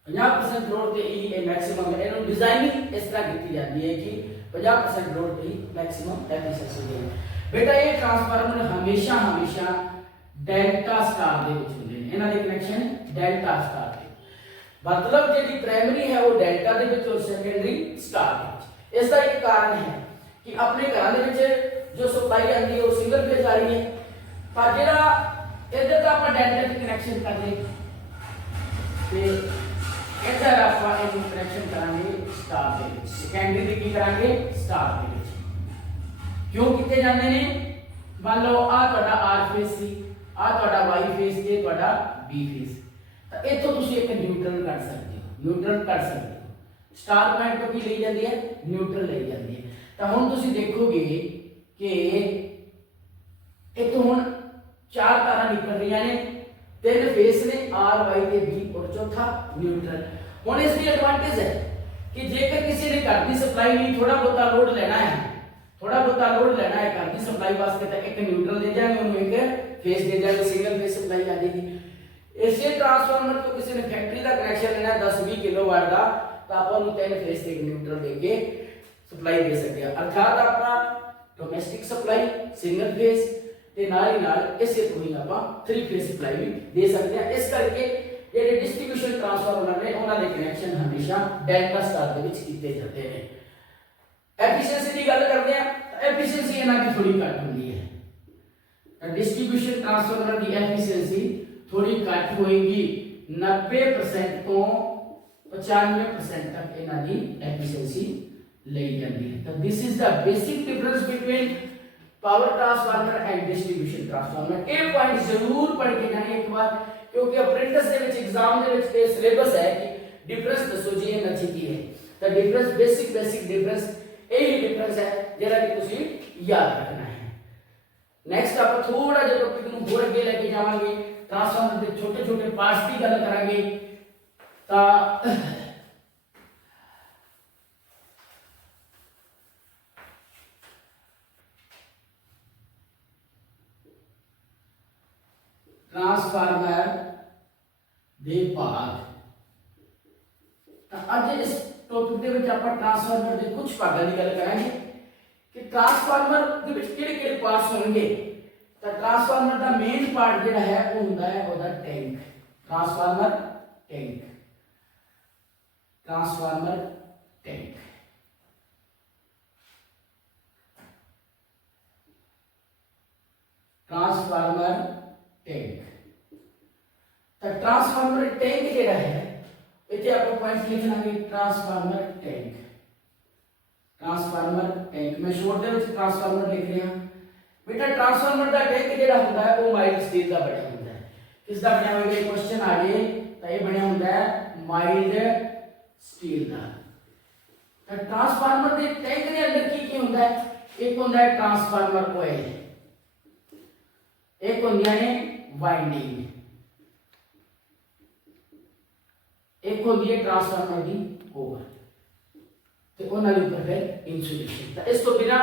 50% लोड ते ही मैक्सिमम है, इन्होंने डिजाइनिंग इस तरह की जाती है कि 50% लोड पे ही मैक्सिमम एफिशिएंसी दे। बेटा ये ट्रांसफार्मर हमेशा हमेशा डेल्टा स्टार दे विच हुंदे ने, इन्हां दे कनेक्शन डेल्टा स्टार दे, मतलब जेडी प्राइमरी है वो डेल्टा दे विच और सेकेंडरी स्टार दे विच। इसका एक कारण है कि अपने घरां दे विच जो सप्लाई आती है वो सिंगल फेज आ रही है, पर जेड़ा इधर का आप डेल्टा से कनेक्शन कर दे ते इधर आप इनू कनेक्शन करांगे स्टार दे विच, सेकेंडरी दे की करांगे स्टार दे विच। क्यों किते जांदे ने, मान लो आ तुहाडा आर फेज सी, आ तुहाडा वाई फेज ते तुहाडा बी फेज, तो इथों तुसीं एक न्यूट्रल कर सकते हो, न्यूट्रल कर सकते हो। स्टार पॉइंट तो की ली जाती है, न्यूट्रल ली जाती है। तो हुण तुसीं देखोगे कि इथों हुण 4 तारां निकल रही ने, 3 फेस ने आर वाई ते बी और चौथा न्यूट्रल। हुण इसकी एडवांटेज है कि जेकर किसी ने घर की सप्लाई नहीं थोड़ा बहुता लोड लेना है, थोड़ा बहुता लोड लेना है घर की सप्लाई वास्ते, तो एक न्यूट्रल दे जाएंगे, उन्हें एक फेस दे जाएंगे, सिंगल फेस सप्लाई आ जाएगी। इसे ट्रांसफार्मर को किसी ने फैक्ट्री का कनेक्शन लेना 10-20 किलोवाट का, तो आप 3 फेस एक न्यूट्रल देके सप्लाई दे सकते हैं। अर्थात अपना डोमेस्टिक सप्लाई सिंगल फेस ते नाल ही नाल इसे तो ही आप 3 फेस सप्लाई भी दे सकते हैं। इस करके ਜਿਹੜੇ डिस्ट्रीब्यूशन ट्रांसफार्मर ने उन्होंने कनेक्शन हमेशा डेल्टा स्टार ਦੇ ਵਿੱਚ ਕੀਤੇ ਜਾਂਦੇ ਨੇ। एफिशिएंसी की गल करते हैं तो एफिशिएंसी इन्हां की थोड़ी घट होंदी है। डिस्ट्रीब्यूशन ट्रांसफार्मर की एफिशिएंसी थोड़ी घट होएगी 90% तो 95% तक इन्हां की एफिशिएंसी ली जाती है। तो this is the basic difference between power transformer and distribution transformer. ये पॉइंट जरूर पढ़ के जाने एक बार, क्योंकि अप्रेंटिस दे विच एग्जाम दे विच ये सिलेबस है कि डिफरेंस दसो जी इन्हां च की है। तो डिफरेंस बेसिक डिफरेंस यही डिफरेंस है जेड़ा कि तुसी याद रखना है। नेक्स्ट आप थोड़ा जिहा टॉपिक ਨੂੰ ਹੋਰ ਅੱਗੇ ਲੈ ਕੇ ਜਾਵਾਂਗੇ, ट्रांसफार्मर ਦੇ छोटे छोटे पार्ट्स की गल करांगे। ਤਾਂ ट्रांसफार्मर ਦੇ ਭਾਗ। ਤਾਂ ਅੱਜ ਇਸ ਟੌਪਿਕ ਦੇ ਵਿੱਚ ਆਪਾਂ ट्रांसफार्मर ਦੇ ਕੁਝ ਭਾਗਾਂ ਦੀ ਗੱਲ ਕਰਾਂਗੇ ਕਿ ट्रांसफार्मर ਦੇ ਵਿੱਚ ਕਿਹੜੇ-ਕਿਹੜੇ ਪਾਰਟਸ ਹੋਣਗੇ। ਤਾਂ ट्रांसफार्मर ਦਾ ਮੇਨ ਪਾਰਟ ਜਿਹੜਾ ਹੈ ਉਹ ਹੁੰਦਾ ਹੈ ਉਹਦਾ tank. Transformer tank, transformer tank. Transformer tank. तो ट्रांसफार्मर टैंक जेड़ा है इथे आप पॉइंट लिख लांगे ट्रांसफार्मर टैंक। ट्रांसफार्मर टैंक मैं शॉर्ट दे विच ट्रांसफार्मर लिख रहा बेटा। ट्रांसफार्मर दा टैंक जेड़ा हुंदा है वो माइल्ड स्टील दा बनिया हुंदा है। किसदा बनिया होगा क्वेश्चन आ गए तो ये बनिया हुंदा है माइल्ड स्टील दा। तो ट्रांसफार्मर दे टैंक दे अंदर की हुंदा है, एक हुंदा है ट्रांसफार्मर ऑयल, एक होंदियां ने वाइंडिंग, एक होंदी है ट्रांसफार्मर की कोर ते उन्हां दे ऊपर फिर इंसुलेशन। तो इस तो बिना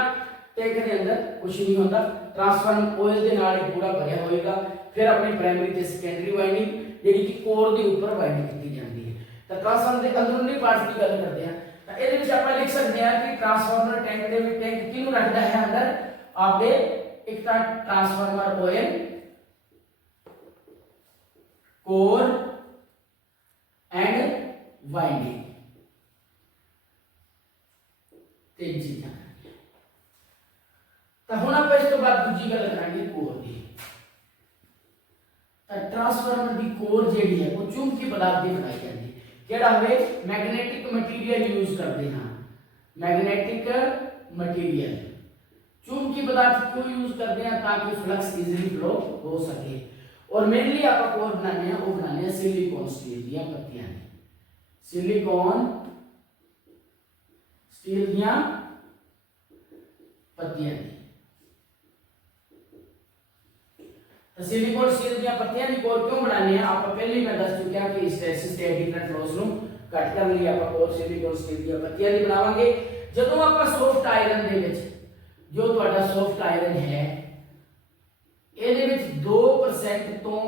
टैंक के अंदर कुछ नहीं होता। ट्रांसफार्मर ऑयल के नाल ही पूरा भरिया होएगा। फिर अपनी प्राइमरी ते सेकेंडरी वाइंडिंग जेडी कि कोर के ऊपर वाइंडिंग की जाती है। तो ट्रांसफार्मर के अंदरूनी पार्ट्स की गल करते हैं तो ਇਹਦੇ ਵਿੱਚ ਆਪਾਂ ਲਿਖ ਸਕਦੇ ਹਾਂ ਕਿ ट्रांसफार्मर टैंक ਦੇ ਵਿੱਚ टैंक ਕਿਹਨੂੰ ਰੱਖਦਾ ਹੈ ਅੰਦਰ आपके एक ਤਾਂ transformer oil, core and winding, तीन चीजें। तो हुण आप इस तो बाद दूसरी गल करांगे कोर की। तो ट्रांसफार्मर की कोर जेडी है वो चुंबकी पदार्थ की बनाई जाती है। केड़ा होवे मैग्नेटिक मटीरियल यूज करते हैं। मैग्नेटिक मटीरियल चुंबकी पदार्थ क्यों यूज करते हैं ताकि फ्लक्स इजीली फ्लो हो सके। और मेनली आप कोर बनाने हैं वो बनाने हैं सिलिकॉन स्टील दी पत्तियां, सिलिकॉन स्टील दी पत्तियां। तो सिलिकॉन स्टील दी पत्तियां की कोर क्यों बनाने हैं आप पहले ही मैं दस चुका कि हिस्टैरिसिस ते डिफरेंट लॉस नु कट कर लिया। आप कोर सिलिकॉन स्टील दी पत्तियां दी बनावांगे। जदों आप सॉफ्ट आयरन दे विच जो ਤੁਹਾਡਾ सॉफ्ट आयरन है ਇਹਦੇ ਵਿੱਚ 2% ਤੋਂ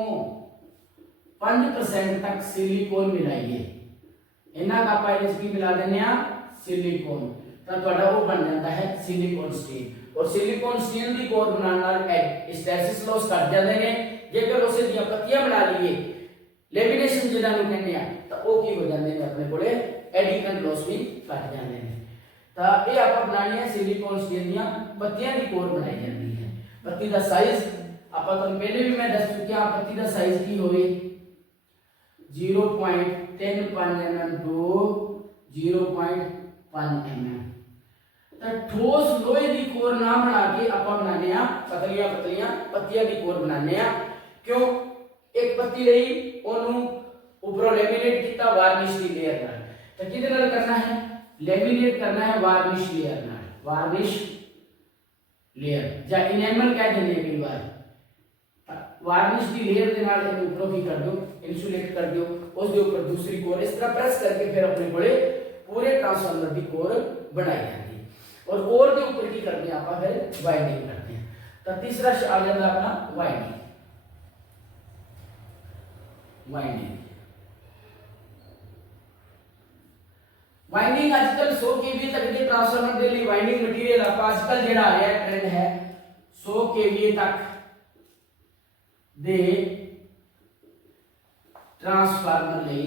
5% तक सिलिकॉन मिलाइए। ਇਹਨਾਂ ਦਾ ਆਪਾਂ ਇਹਦੇ ਵਿੱਚ ਕੀ ਮਿਲਾ ਦਿੰਨੇ ਆ सिलिकॉन। ਤਾਂ ਤੁਹਾਡਾ ਉਹ ਬਣ ਜਾਂਦਾ ਹੈ सिलिकॉन स्टील। और सिलिकॉन स्टील ਦੀ ਕੋਰ ਬਣਾਉਣ ਨਾਲ हिस्टैरिसिस लॉस ਘਟ ਜਾਂਦੇ ਨੇ। ਜੇਕਰ ਉਸੇ ਦੀਆਂ ਪੱਤੀਆਂ ਬਣਾ ਲਈਏ ਲੈਮੀਨੇਸ਼ਨ ਜਿਹਨਾਂ ਨੂੰ ਕਹਿੰਦੇ ਆ ਤਾਂ ਉਹ ਕੀ ਹੋ ਜਾਂਦੇ ਨੇ ਆਪਣੇ ਕੋਲੇ ਐਡੀਕੈਂਟ लॉस भी ਘਟ ਜਾਂਦੇ ਨੇ। ਤਾਂ ਇਹ ਆਪਾਂ ਬਣਾਣੀ ਹੈ सिलिकॉन स्टील ਦੀਆਂ पत्तियां की कोर बनाई जाती है। पत्ती का साइज आप पहले भी मैं दस चुका पत्ती का साइज की होवे 0.35 mm टू 0.5 mm। तो ठोस लोहे की कोर ना बना के आप बनाने पतलियां पतलियां पत्तियां की कोर बनाने। क्यों एक पत्ती रही ओनू ऊपरों लेमिनेट किया वार्निश की लेयर नाल। तो किदे नाल करना है लेमिनेट करना है वार्निश लेयर नाल। वार्निश लेयर या इनेमल कह देंगे कई बार। वार्निश की लेयर के नाल इन्हें ऊपर भी कर दो इंसुलेट कर दो उस दे ऊपर दूसरी कोर इस तरह प्रेस करके फिर अपने कोले पूरे ट्रांसफार्मर की कोर बनाई जाती है। और कोर के ऊपर की करते हैं आप फिर वाइंडिंग करते हैं। तो तीसरा आ जाता अपना वाइंडिंग। वाइंडिंग वाइंडिंग आजकल 100 केवी तक के ट्रांसफार्मर के लिए वाइंडिंग मटेरियल आप आजकल जेड़ा आ रहा है ट्रेंड है 100 केवी तक दे ट्रांसफार्मर ਲਈ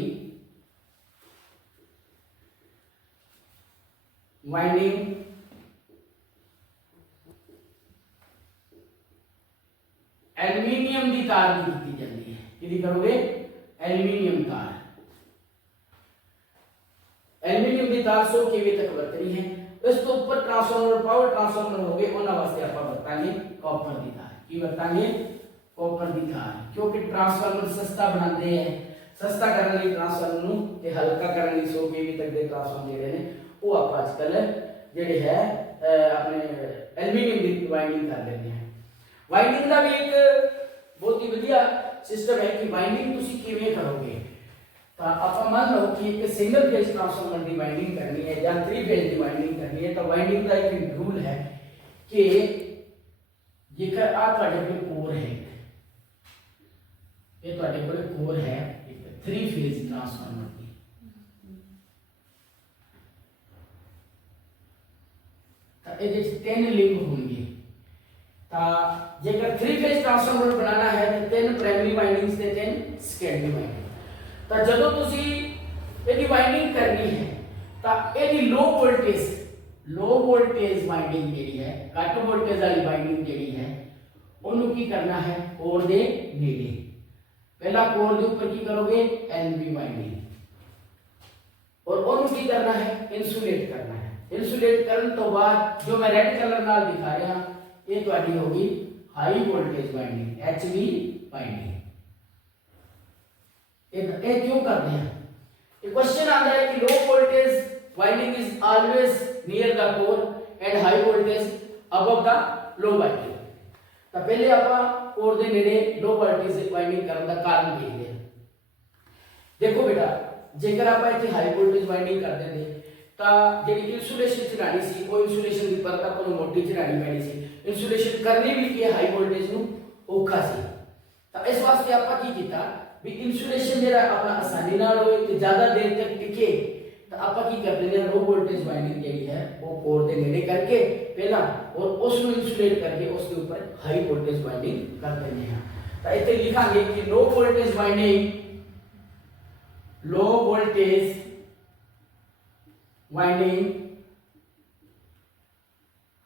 वाइंडिंग तार की की जाती है, किहदी करोगे एल्यूमीनियम तार। एल्यूमीनियम की तार 100 kV तक वरतनी है। इस तो ऊपर ट्रांसफार्मर पावर ट्रांसफार्मर हो गए, उन्होंने वास्ते आप वरतांगे कॉपर की तार। की वरतांगे कॉपर की तार, क्योंकि ट्रांसफार्मर सस्ता बनाते हैं, सस्ता करने लिए ट्रांसफार्मर नूं ते हल्का करने लिए 100 kV तक के ट्रांसफार्मर जिहड़े ने वो आप आजकल जिहड़े है अपने एल्यूमीनियम की वाइंडिंग कर लेते हैं। वाइंडिंग का भी एक बहुत ही बढ़िया सिस्टम है कि वाइंडिंग तुसी किवें करोगे। तो आप मान लो कि एक सिंगल फेज ट्रांसफार्मर की वाइंडिंग करनी है या 3 फेज की वाइंडिंग करनी है, तो वाइंडिंग का एक रूल है कि जेकर आ ਤੁਹਾਡੇ ਕੋਲ कोर है, ये ਤੁਹਾਡੇ ਕੋਲ कोर है एक 3 फेज ट्रांसफार्मर की, तो ये 3 लिंक होंगे। तो जेकर 3 फेज ट्रांसफार्मर बनाना है तो 3 प्राइमरी वाइंडिंग्स ते 3 सेकेंडरी वाइंडिंग। तो जदों तुसी ਇਹਦੀ ਵਾਈਂਡਿੰਗ ਕਰਨੀ ਹੈ ਤਾਂ ਇਹਦੀ ਲੋ ਵੋਲਟੇਜ ਵਾਈਂਡਿੰਗ ਜਿਹੜੀ ਹੈ, ਘੱਟ ਵੋਲਟੇਜ ਵਾਲੀ ਵਾਈਂਡਿੰਗ ਜਿਹੜੀ ਹੈ, ਉਹਨੂੰ ਕੀ ਕਰਨਾ ਹੈ ਕੋਰ ਦੇ ਨੇੜੇ। ਪਹਿਲਾ ਕੋਰ ਦੇ ਉੱਪਰ ਕੀ ਕਰੋਗੇ ਐਨਬੀ ਵਾਈਂਡਿੰਗ, और ਉਹਨੂੰ ਕੀ ਕਰਨਾ ਹੈ ਇਨਸੂਲੇਟ ਕਰਨਾ ਹੈ। ਇਨਸੂਲੇਟ ਕਰਨ ਤੋਂ ਬਾਅਦ ਜੋ ਮੈਂ ਰੈੱਡ ਕਲਰ ਨਾਲ ਦਿਖਾ ਰਿਹਾ ਇਹ ਤੁਹਾਡੀ ਹੋਗੀ ਹਾਈ ਵੋਲਟੇਜ ਵਾਈਂਡਿੰਗ ਐਚਵੀ ਵਾਈਂਡਿੰਗ। ये क्यों करते हैं? एक क्वेश्चन आता है कि low voltage winding is always near the core and high voltage above the low winding. तो पहले आप कोर दे नेड़े लो वोल्टेज वाइंडिंग करने का कारण देखते हैं। देखो बेटा जेकर आप इतने हाई वोल्टेज वाइंडिंग कर देते तो जी इंसुलेशन चढ़ानी सी वो इंसुलेशन की परत आपको मोटी चढ़ानी पैनी सी, इंसुलेशन करनी भी की हाई वोल्टेज नूं औखा सी। तो इस वास्ते आप की कीता भी इंसुलेशन जरा अपना आसानी नाल होए ते ज्यादा देर तक टिके, तो आप की करते हैं लो वोल्टेज वाइंडिंग जी है वो कोर के नेड़े करके पहला और उसको इंसुलेट करके उसके ऊपर हाई वोल्टेज वाइंडिंग कर देते हैं। तो इतने लिखांगे कि लो वोल्टेज वाइंडिंग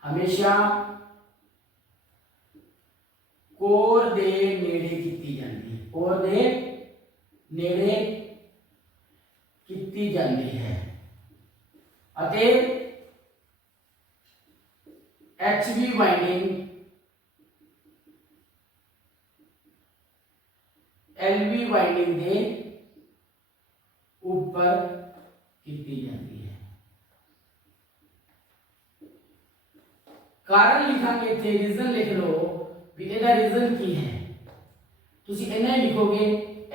हमेशा कोर दे नेड़े कीती जाती है, कोर दे नेड़े कीती जाती है। अते एचवी वाइंडिंग एलवी वाइंडिंग दे ऊपर कीती जाती है। कारण लिखांगे थे, रीजन लिख लो भी ਇਹਦਾ रीजन की है। तुसी इन्ना ही लिखोगे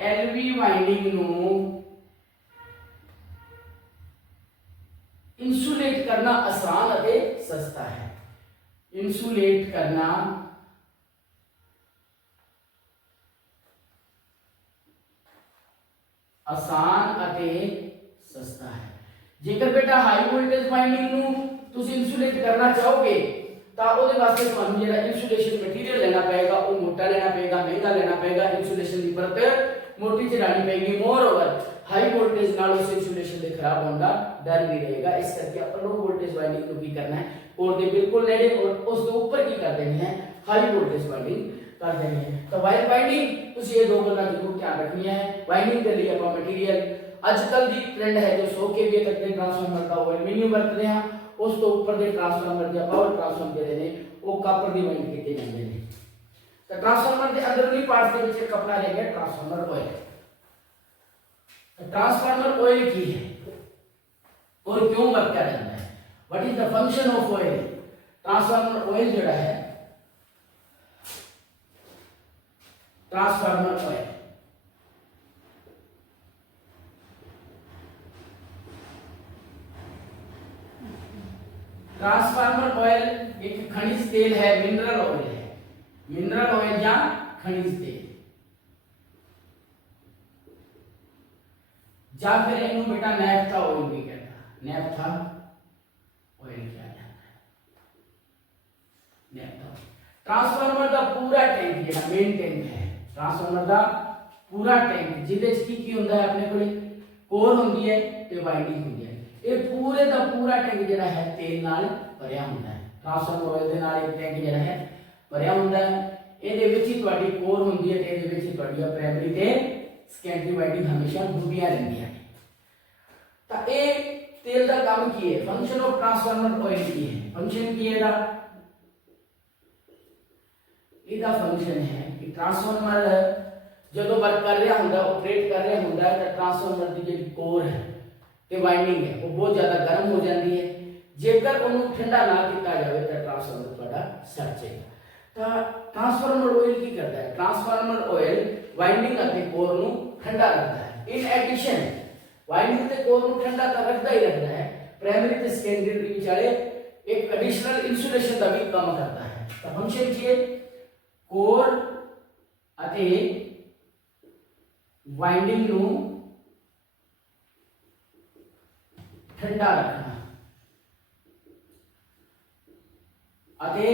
एलवी वाइंडिंग नु इंसुलेट करना आसान अते सस्ता है। इंसुलेट करना आसान अते सस्ता है। जेकर बेटा हाई वोल्टेज वाइंडिंग नु तुसी इंसुलेट करना चाहोगे तो ਉਹਦੇ ਵਾਸਤੇ ਤੁਹਾਨੂੰ ਜਿਹੜਾ ਇਨਸੂਲੇਸ਼ਨ ਮਟੀਰੀਅਲ ਲੈਣਾ ਪਏਗਾ ਉਹ ਮੋਟਾ ਲੈਣਾ ਪਏਗਾ, ਮਹਿੰਗਾ ਲੈਣਾ ਪਏਗਾ, ਇਨਸੂਲੇਸ਼ਨ ਦੀ ਪਰਤ ਮੋਟੀ ਚੜਾਣੀ ਪਏਗੀ। ਮੋਰ ਓਵਰ ਹਾਈ ਵੋਲਟੇਜ ਨਾਲ ਉਸ ਇਨਸੂਲੇਸ਼ਨ ਦੇ ਖਰਾਬ ਹੋਣ ਦਾ ਡਰ ਵੀ ਰਹੇਗਾ। ਇਸ ਕਰਕੇ ਆਪਾਂ ਲੋ ਵੋਲਟੇਜ ਵਾਈਂਡਿੰਗ ਨੂੰ ਕੀ ਕਰਨਾ ਹੈ ਕੋਰ ਦੇ ਬਿਲਕੁਲ ਨੇੜੇ और ਉਸ ਦੇ ਉੱਪਰ ਕੀ ਕਰ ਦੇਣੀ ਹੈ ਹਾਈ ਵੋਲਟੇਜ ਵਾਈਂਡਿੰਗ कर देनी है। तो वायर वाइंडिंग तुसी ये दो गल्लां जरूर ध्यान रखनी है। वाइंडिंग के लिए ਆਪਾਂ मटीरियल अजकल दी ट्रेंड है जो 100 kV तक के ट्रांसफार्मर का वो एल्यूमीनियम वरतते हैं, उस तो ऊपर दे ट्रांसफार्मर या पावर ट्रांसफार्मर ਜਿਹੜੇ ਨੇ ਉਹ ਕਾਪਰ ਦੀ ਵਾਈਂਡ ਕੀਤੇ ਜਾਂਦੇ ਨੇ। ਤਾਂ ट्रांसफार्मर ਦੇ ਅੰਦਰਲੀ ਪਾਰਟ ਦੇ ਵਿੱਚ ਇੱਕ ਆਪਣਾ ਰਹਿ ਗਿਆ ट्रांसफार्मर ऑयल। ट्रांसफार्मर ऑयल की है और क्यों बरता जाता है, what is the function of oil. Transformer oil ਜਿਹੜਾ है ट्रांसफार्मर ऑयल ट्रांसफार्मर ऑयल एक खनिज तेल है, मिनरल ऑयल है, मिनरल ऑयल या खनिज तेल या फिर इन्हों बेटा नैफ्था ऑयल भी कहता है। नैफ्था ऑयल क्या जाता है नैफ्था। ट्रांसफार्मर का पूरा टैंक जो मेन टैंक है, ट्रांसफार्मर का पूरा टैंक जिदे की होंदा है अपने कोले कोर होंदी है ते वाइंडिंग होंदी है। ये पूरे का पूरा टैंक जिहड़ा है तेल नाल भरिया होंदा है। ट्रांसफार्मर ऑयल दे नाल एक टैंक जिहड़ा है भरिया होंदा है। ਇਹਦੇ ਵਿੱਚ ਹੀ ਤੁਹਾਡੀ ਕੋਰ ਹੁੰਦੀ ਹੈ ਤੇ ਇਹਦੇ ਵਿੱਚ ਹੀ ਤੁਹਾਡੀ ਪ੍ਰਾਇਮਰੀ ਤੇ ਸੈਕੰਡਰੀ ਵਾਈਂਡਿੰਗ ਹਮੇਸ਼ਾ ਜੁੜੀਆਂ ਰਹਿੰਦੀਆਂ ਨੇ। ਤਾਂ ਇਹ तेल का काम की है, फंक्शन ऑफ ट्रांसफार्मर ऑयल की है, फंक्शन की है ਇਹਦਾ फंक्शन है कि ट्रांसफार्मर ਜਦੋਂ वर्क कर रहा ਹੁੰਦਾ ऑपरेट कर रहा ਹੁੰਦਾ ਤਾਂ ट्रांसफार्मर ਦੀ ਜਿਹੜੀ ਕੋਰ ਹੈ ਤੇ ਵਾਈਂਡਿੰਗ ਹੈ ਉਹ ਬਹੁਤ ਜ਼ਿਆਦਾ ਗਰਮ ਹੋ ਜਾਂਦੀ ਹੈ। ਜੇਕਰ ਉਹਨੂੰ ਠੰਡਾ ਨਾ ਕੀਤਾ ਜਾਵੇ ਤਾਂ ट्रांसफार्मर ਤੁਹਾਡਾ ਸੜ ਜਾਏਗਾ। ਤਾਂ ट्रांसफार्मर ऑयल ਕੀ ਕਰਦਾ ਹੈ, ट्रांसफार्मर ऑयल ਵਾਈਂਡਿੰਗ ਅਤੇ ਕੋਰ ਨੂੰ ਠੰਡਾ ਰੱਖਦਾ ਹੈ। ਇਨ ਐਡੀਸ਼ਨ वाइंडिंग ते कोर ਨੂੰ ਠੰਡਾ ਤਾਂ ਰੱਖਦਾ ਹੀ ਰੱਖਦਾ ਹੈ, ਪ੍ਰਾਇਮਰੀ ਤੇ ਸੈਕੰਡਰੀ ਦੇ ਵਿਚਾਲੇ ਇੱਕ ਐਡੀਸ਼ਨਲ ਇਨਸੂਲੇਸ਼ਨ ਦਾ ਵੀ ਕੰਮ ਕਰਦਾ ਹੈ। ਤਾਂ ਫੰਕਸ਼ਨ ਕੀ ਹੈ, ਕੋਰ ਅਤੇ ਵਾਈਂਡਿੰਗ ਨੂੰ ਠੰਡਾ ਰੱਖਣਾ ਅਤੇ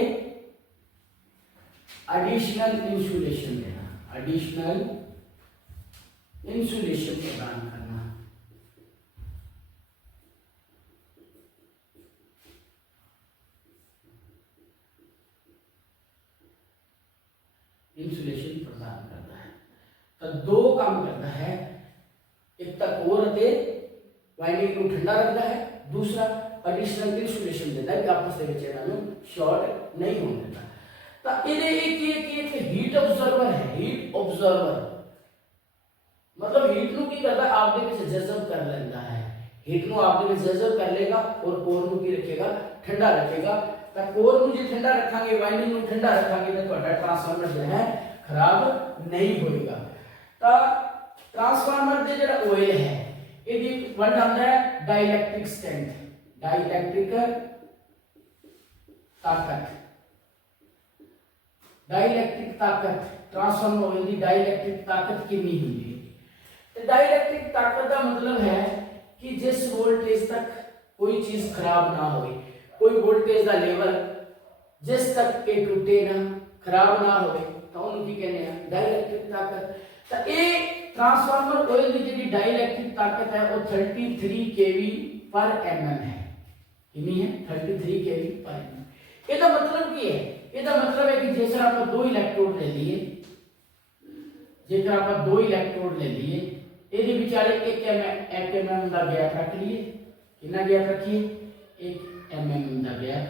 ਐਡੀਸ਼ਨਲ ਇਨਸੂਲੇਸ਼ਨ ਦੇਣਾ, ਐਡੀਸ਼ਨल इंसुलेशन प्रदान करना। इंसुलेशन प्रदान करता है तो दो काम करता है, एक तो कोर ਅਤੇ ਵਾਈਂਡਿੰਗ ਨੂੰ ਠੰਡਾ ਰੱਖਦਾ ਹੈ, दूसरा एडिशनल इंसुलेशन देता है कि आपस ਦੇ ਵਿੱਚ ਇਹਨਾਂ ਨੂੰ ਸ਼ਾਰਟ ਨਹੀਂ ਹੋਣ ਦਿੰਦਾ। ਤਾਂ ਇਹਦੇ ਇੱਕ ਹੀਟ ਆਬਜ਼ਰਵਰ ਹੈ, ਹੀਟ ਆਬਜ਼ਰਵਰ मतलब हीट ਨੂੰ ਕੀ ਕਰਦਾ, ਆਪ ਦੇ ਵਿੱਚ ਜਜ਼ਬ ਕਰ ਲੈਂਦਾ ਹੈ, ਹੀਟ ਨੂੰ ਆਪ ਦੇ ਵਿੱਚ ਜਜ਼ਬ ਕਰ ਲੇਗਾ ਔਰ ਕੋਰ ਨੂੰ ਕੀ ਰੱਖੇਗਾ, ਠੰਡਾ ਰੱਖੇਗਾ। ਤਾਂ ਕੋਰ ਨੂੰ ਜੇ ਠੰਡਾ ਰੱਖਾਂਗੇ, ਵਾਈਂਡਿੰਗ ਨੂੰ ਠੰਡਾ ਰੱਖਾਂਗੇ ਤਾਂ ਤੁਹਾਡਾ ਟਰਾਂਸਫਾਰਮਰ ਜਿਹੜਾ ਹੈ ਖਰਾਬ ਨਹੀਂ ਹੋਏਗਾ। ਤਾਂ ਟਰਾਂਸਫਾਰਮਰ ਦੇ ਜਿਹੜਾ ਆਇਲ ਹੈ ਇਹਦੀ ਵਰਡ ਆਉਂਦਾ ਹੈ ਡਾਈਲੈਕਟ੍ਰਿਕ ਸਟਰੈਂਥ, ਡਾਈਲੈਕਟ੍ਰਿਕ ਤਾਕਤ, ਡਾਈਲੈਕਟ੍ਰਿਕ ਤਾਕਤ ट्रांसफार्मर ऑयल की डाइलेक्ट्रिक ताकत कितनी होती है। तो डाइलेक्ट्रिक ताकत का मतलब है कि जिस वोल्टेज तक कोई चीज खराब ना हो, कोई वोल्टेज का लेवल जिस तक ये टूटे ना, खराब ना हो, तो उनकी कहने हैं डाइलेक्ट्रिक ताकत। तो ये ट्रांसफार्मर ऑयल की जी डाइलेक्ट्रिक ताकत है वो 33 kV पर mm है, कितनी है 33 kV पर mm। ਇਹਦਾ मतलब ਕੀ ਹੈ, ਇਹਦਾ मतलब है कि जैसे आप दो इलेक्ट्रोड ले लिए, जेकर आप दो इलेक्ट्रोड ले लिए, ਇਹਦੇ ਵਿਚਾਲੇ 1 mm ਦਾ ਗੈਪ ਰੱਖ ਲਈਏ, ਕਿੰਨਾ ਗੈਪ ਰੱਖੀਏ 1 mm ਦਾ ਗੈਪ,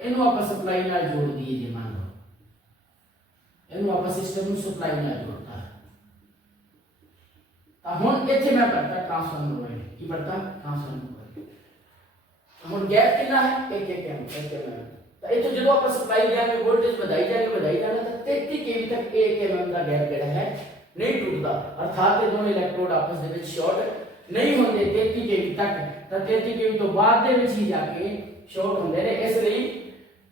ਇਹਨੂੰ ਆਪਾਂ ਸਪਲਾਈ ਨਾਲ ਜੋੜ ਦਈਏ। ਜੇ ਮੰਨ ਲਓ ਇਹਨੂੰ ਆਪਾਂ ਸਿਸਟਮ ਨੂੰ ਸਪਲਾਈ ਨਾਲ ਜੋੜਤਾ, ਤਾਂ ਹੁਣ ਇੱਥੇ ਮੈਂ ਕਰਤਾ ਟ੍ਰਾਂਸਫਾਰਮਰ ਆਇਲ, ਕੀ ਕਰਤਾ ਟ੍ਰਾਂਸਫਾਰਮਰ ਆਇਲ, ਹੁਣ ਗੈਪ ਕਿੰਨਾ ਹੈ 1 mm। ਤਾਂ ਇੱਥੇ ਜਦੋਂ ਆਪਾਂ ਸਪਲਾਈ ਦੇਾਂਗੇ ਵੋਲਟੇਜ ਵਧਾਈ ਜਾਣਾ ਤਾਂ 33 kV ਤੱਕ 1 mm ਦਾ ਗੈਪ ਜਿਹੜਾ ਹੈ नहीं टूटता, अर्थात ये दोनों इलेक्ट्रोड आपस ਦੇ ਵਿੱਚ ਸ਼ਾਰਟ ਨਹੀਂ ਹੁੰਦੇ 33 kV ਤੱਕ। ਤਾਂ 33 kV ਤੋਂ ਬਾਅਦ ਦੇ ਵਿੱਚ ਹੀ ਜਾ ਕੇ ਸ਼ਾਰਟ ਹੁੰਦੇ ਨੇ। ਇਸ ਲਈ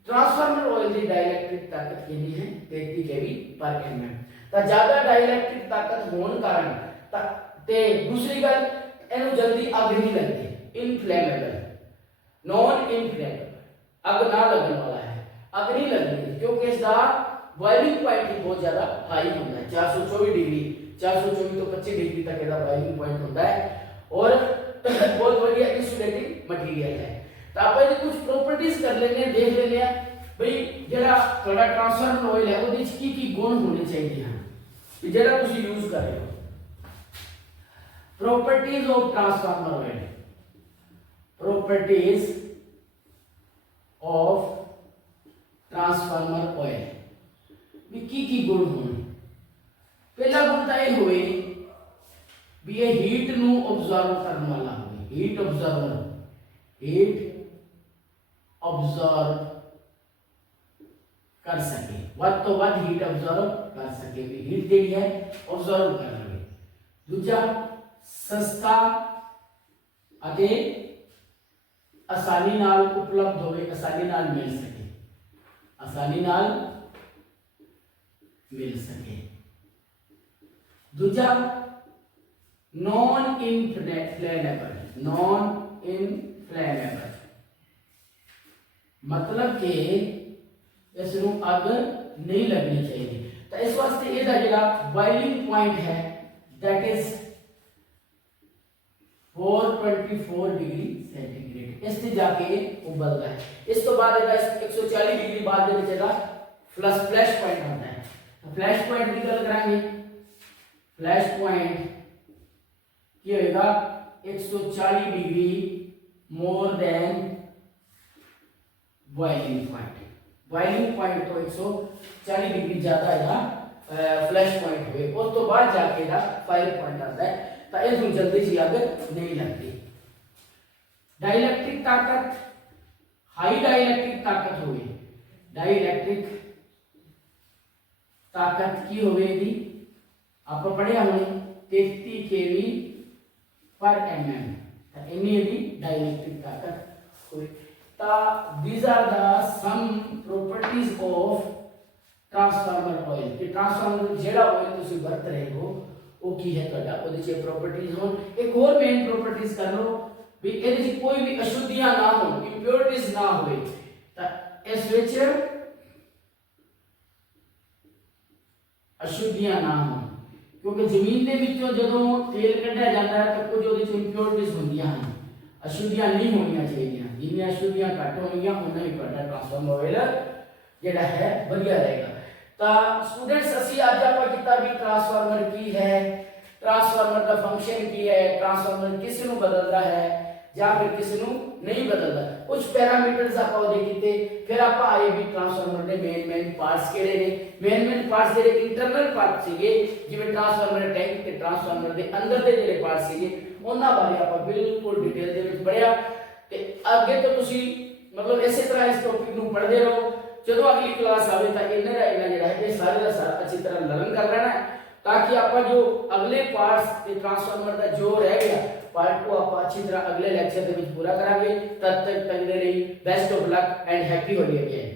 ट्रांसफार्मर ऑयल ਦੀ ਡਾਈਲੈਕਟ੍ਰਿਕ ਤਾਕਤ ਕਿੰਨੀ ਹੈ 33 kV ਪਰ mm। ਤਾਂ ਜ਼ਿਆਦਾ ਡਾਈਲੈਕਟ੍ਰਿਕ ਤਾਕਤ ਹੋਣ ਕਾਰਨ ਤਾਂ ਤੇ ਦੂਸਰੀ ਗੱਲ ਇਹਨੂੰ ਜਲਦੀ ਅੱਗ ਨਹੀਂ ਲੱਗਦੀ, ਇਨਫਲੇਮੇਬਲ, ਨॉन इनफ्लेमेबल, ਅੱਗ ਨਾ ਲੱਗਣ ਵਾਲਾ ਹੈ, ਅੱਗ ਨਹੀਂ ਲੱਗਦੀ ਕਿਉਂਕਿ ਇਸ ਦਾ बॉइलिंग पॉइंट ही बहुत ज्यादा हाई होता है, 424 डिग्री, 424 तो 25 डिग्री तक ਇਹਦਾ बॉइलिंग पॉइंट होता है और बहुत बढ़िया इंसुलेटिंग मटेरियल है। तो आप ਇਹਦੀ कुछ प्रॉपर्टीज कर लेने हैं, देख लेने हैं भाई ਜਿਹੜਾ ਤੁਹਾਡਾ ट्रांसफार्मर ऑयल है ਉਹਦੇ ਵਿੱਚ ਕੀ ਗੁਣ ਹੋਣੇ ਚਾਹੀਦੇ ਹਨ ਕਿ ਜਿਹੜਾ ਤੁਸੀਂ ਯੂਜ਼ ਕਰ ਰਹੇ ਹੋ। Properties of transformer oil, properties of transformer oil भी की गुण होने। पहला गुण तो यह होए भी ये हीट नू ऑब्जर्व करने वाला होवे, हीट ऑब्जर्वर, हीट ऑब्जर्व कर सके, वध तो वध हीट ऑब्जर्व कर सके, भी हीट जेडी है ऑब्जर्व कर लवे। दूजा सस्ता अते आसानी नाल उपलब्ध होवे, आसानी नाल मिल सके, आसानी नाल मिल सके। दूजा नॉन इनफ्लेमेबल, नॉन इनफ्लेमेबल मतलब कि इसनू अग नहीं लगनी चाहिए। तो इस वास्ते ਇਹਦਾ ਜਿਹੜਾ बॉइलिंग पॉइंट है दैट इज 424 डिग्री सेंटीग्रेड, इस ਤੇ ਜਾ ਕੇ उबलता है। इस तो बाद ਇਹਦਾ 140 डिग्री बाद ਦੇ ਵਿੱਚ ਇਹਦਾ फ्लैश पॉइंट आता है। फ्लैश पॉइंट की गल करांगे। फ्लैश पॉइंट की होगा 140 degree more than boiling point. Boiling point तो 140 डिग्री ज्यादा है फ्लैश पॉइंट हुए, उस तो बाद जाके दा फायर पॉइंट आता है, तो इसमें जल्दी सी अग नहीं लगती। डाइलेक्ट्रिक ताकत, हाई डाइलेक्ट्रिक ताकत होगी, डाइलेक्ट्रिक ताकत की होगी आप पढ़िया होने 33 kV पर mm, इन्हें भी डाइलेक्ट्रिक ताकत हुई। These are the some properties of transformer oil कि ट्रांसफार्मर जेड़ा ऑयल तुसी वरत रहे हो वो की है ਤੁਹਾਡਾ ਉਹਦੇ ਚ प्रॉपर्टीज होन। एक और मेन प्रॉपर्टीज कर लो भी ਇਹਦੇ ਚ कोई भी अशुद्धियां ना हो, इंप्योरिटीज ना होवे, ਤਾਂ ਇਸ ਵਿੱਚ अशुद्धियां ना हो, क्योंकि ਜ਼ਮੀਨ ਦੇ ਵਿੱਚੋਂ ਜਦੋਂ ਤੇਲ ਕੱਢਿਆ ਜਾਂਦਾ ਹੈ ਤਾਂ ਕੁਝ ਉਹਦੇ ਚ ਇੰਪਿਓਰਿਟੀਜ਼ ਹੁੰਦੀਆਂ ਹਨ, ਅਸ਼ੁੱਧੀਆਂ ਨਹੀਂ ਹੋਣੀਆਂ ਚਾਹੀਦੀਆਂ। ਜਿੰਨੀਆਂ ਅਸ਼ੁੱਧੀਆਂ ਘੱਟ ਹੋਣਗੀਆਂ ਉਨਾ ਹੀ ਤੁਹਾਡਾ ਟ੍ਰਾਂਸਫਾਰਮਰ ਆਇਲ ਜਿਹੜਾ ਹੈ ਵਧੀਆ ਰਹੇਗਾ। ਤਾਂ ਸਟੂਡੈਂਟਸ ਅਸੀਂ ਅੱਜ ਆਪਾਂ ਕੀਤਾ ਵੀ ਟ੍ਰਾਂਸਫਾਰਮਰ ਕੀ ਹੈ, ਟ੍ਰਾਂਸਫਾਰਮਰ ਦਾ ਫੰਕਸ਼ਨ ਕੀ ਹੈ, ਟ੍ਰਾਂਸਫਾਰਮਰ ਕਿਸ ਨੂੰ ਬਦਲਦਾ ਹੈ ਜਾਂ ਫਿਰ ਕਿਸ ਨੂੰ ਨਹੀਂ ਬਦਲਦਾ, ਕੁਝ ਪੈਰਾਮੀਟਰਸ ਆਪਾਂ ਉਹਦੇ ਕੀਤੇ। ਫਿਰ ਆਪਾਂ ਆਏ ਵੀ ਟ੍ਰਾਂਸਫਾਰਮਰ ਦੇ ਮੇਨ ਪਾਰਟਸ ਕਿਹੜੇ ਨੇ। ਮੇਨ ਪਾਰਟਸ ਜਿਹੜੇ ਇੰਟਰਨਲ ਪਾਰਟ ਸੀਗੇ, ਜਿਵੇਂ ਟ੍ਰਾਂਸਫਾਰਮਰ ਟੈਂਕ ਤੇ ਟ੍ਰਾਂਸਫਾਰਮਰ ਦੇ ਅੰਦਰ ਦੇ ਜਿਹੜੇ ਪਾਰਟ ਸੀਗੇ ਉਹਨਾਂ ਬਾਰੇ ਆਪਾਂ ਬਿਲਕੁਲ ਡਿਟੇਲ ਦੇ ਵਿੱਚ ਪੜਿਆ। ਤੇ ਅੱਗੇ ਤੋਂ ਤੁਸੀਂ ਮਤਲਬ ਇਸੇ ਤਰ੍ਹਾਂ ਇਸ ਟੌਪਿਕ ਨੂੰ ਪੜ੍ਹਦੇ ਰਹੋ। ਜਦੋਂ ਅਗਲੀ ਕਲਾਸ ਆਵੇ ਤਾਂ ਇਹਨਾਂ ਦਾ ਜਿਹੜਾ ਹੈ ਇਹ ਸਾਰੇ ਦਾ ਸਾਰਾ ਅੱਛੀ ਤਰ੍ਹਾਂ ਲਰਨ ਕਰ ਲੈਣਾ ਹੈ, ਤਾਂ ਕਿ ਆਪਾਂ ਜੋ ਅਗਲੇ ਪਾਰਟਸ ਤੇ ਟ੍ਰਾਂਸਫਾਰਮਰ ਦਾ ਜੋ ਰਹਿ ਗਿਆ ਪਾर्ट को आप अच्छी तरह अगले लेक्चर के पूरा करांगे। तब तक के लिए best of luck and happy Holi again.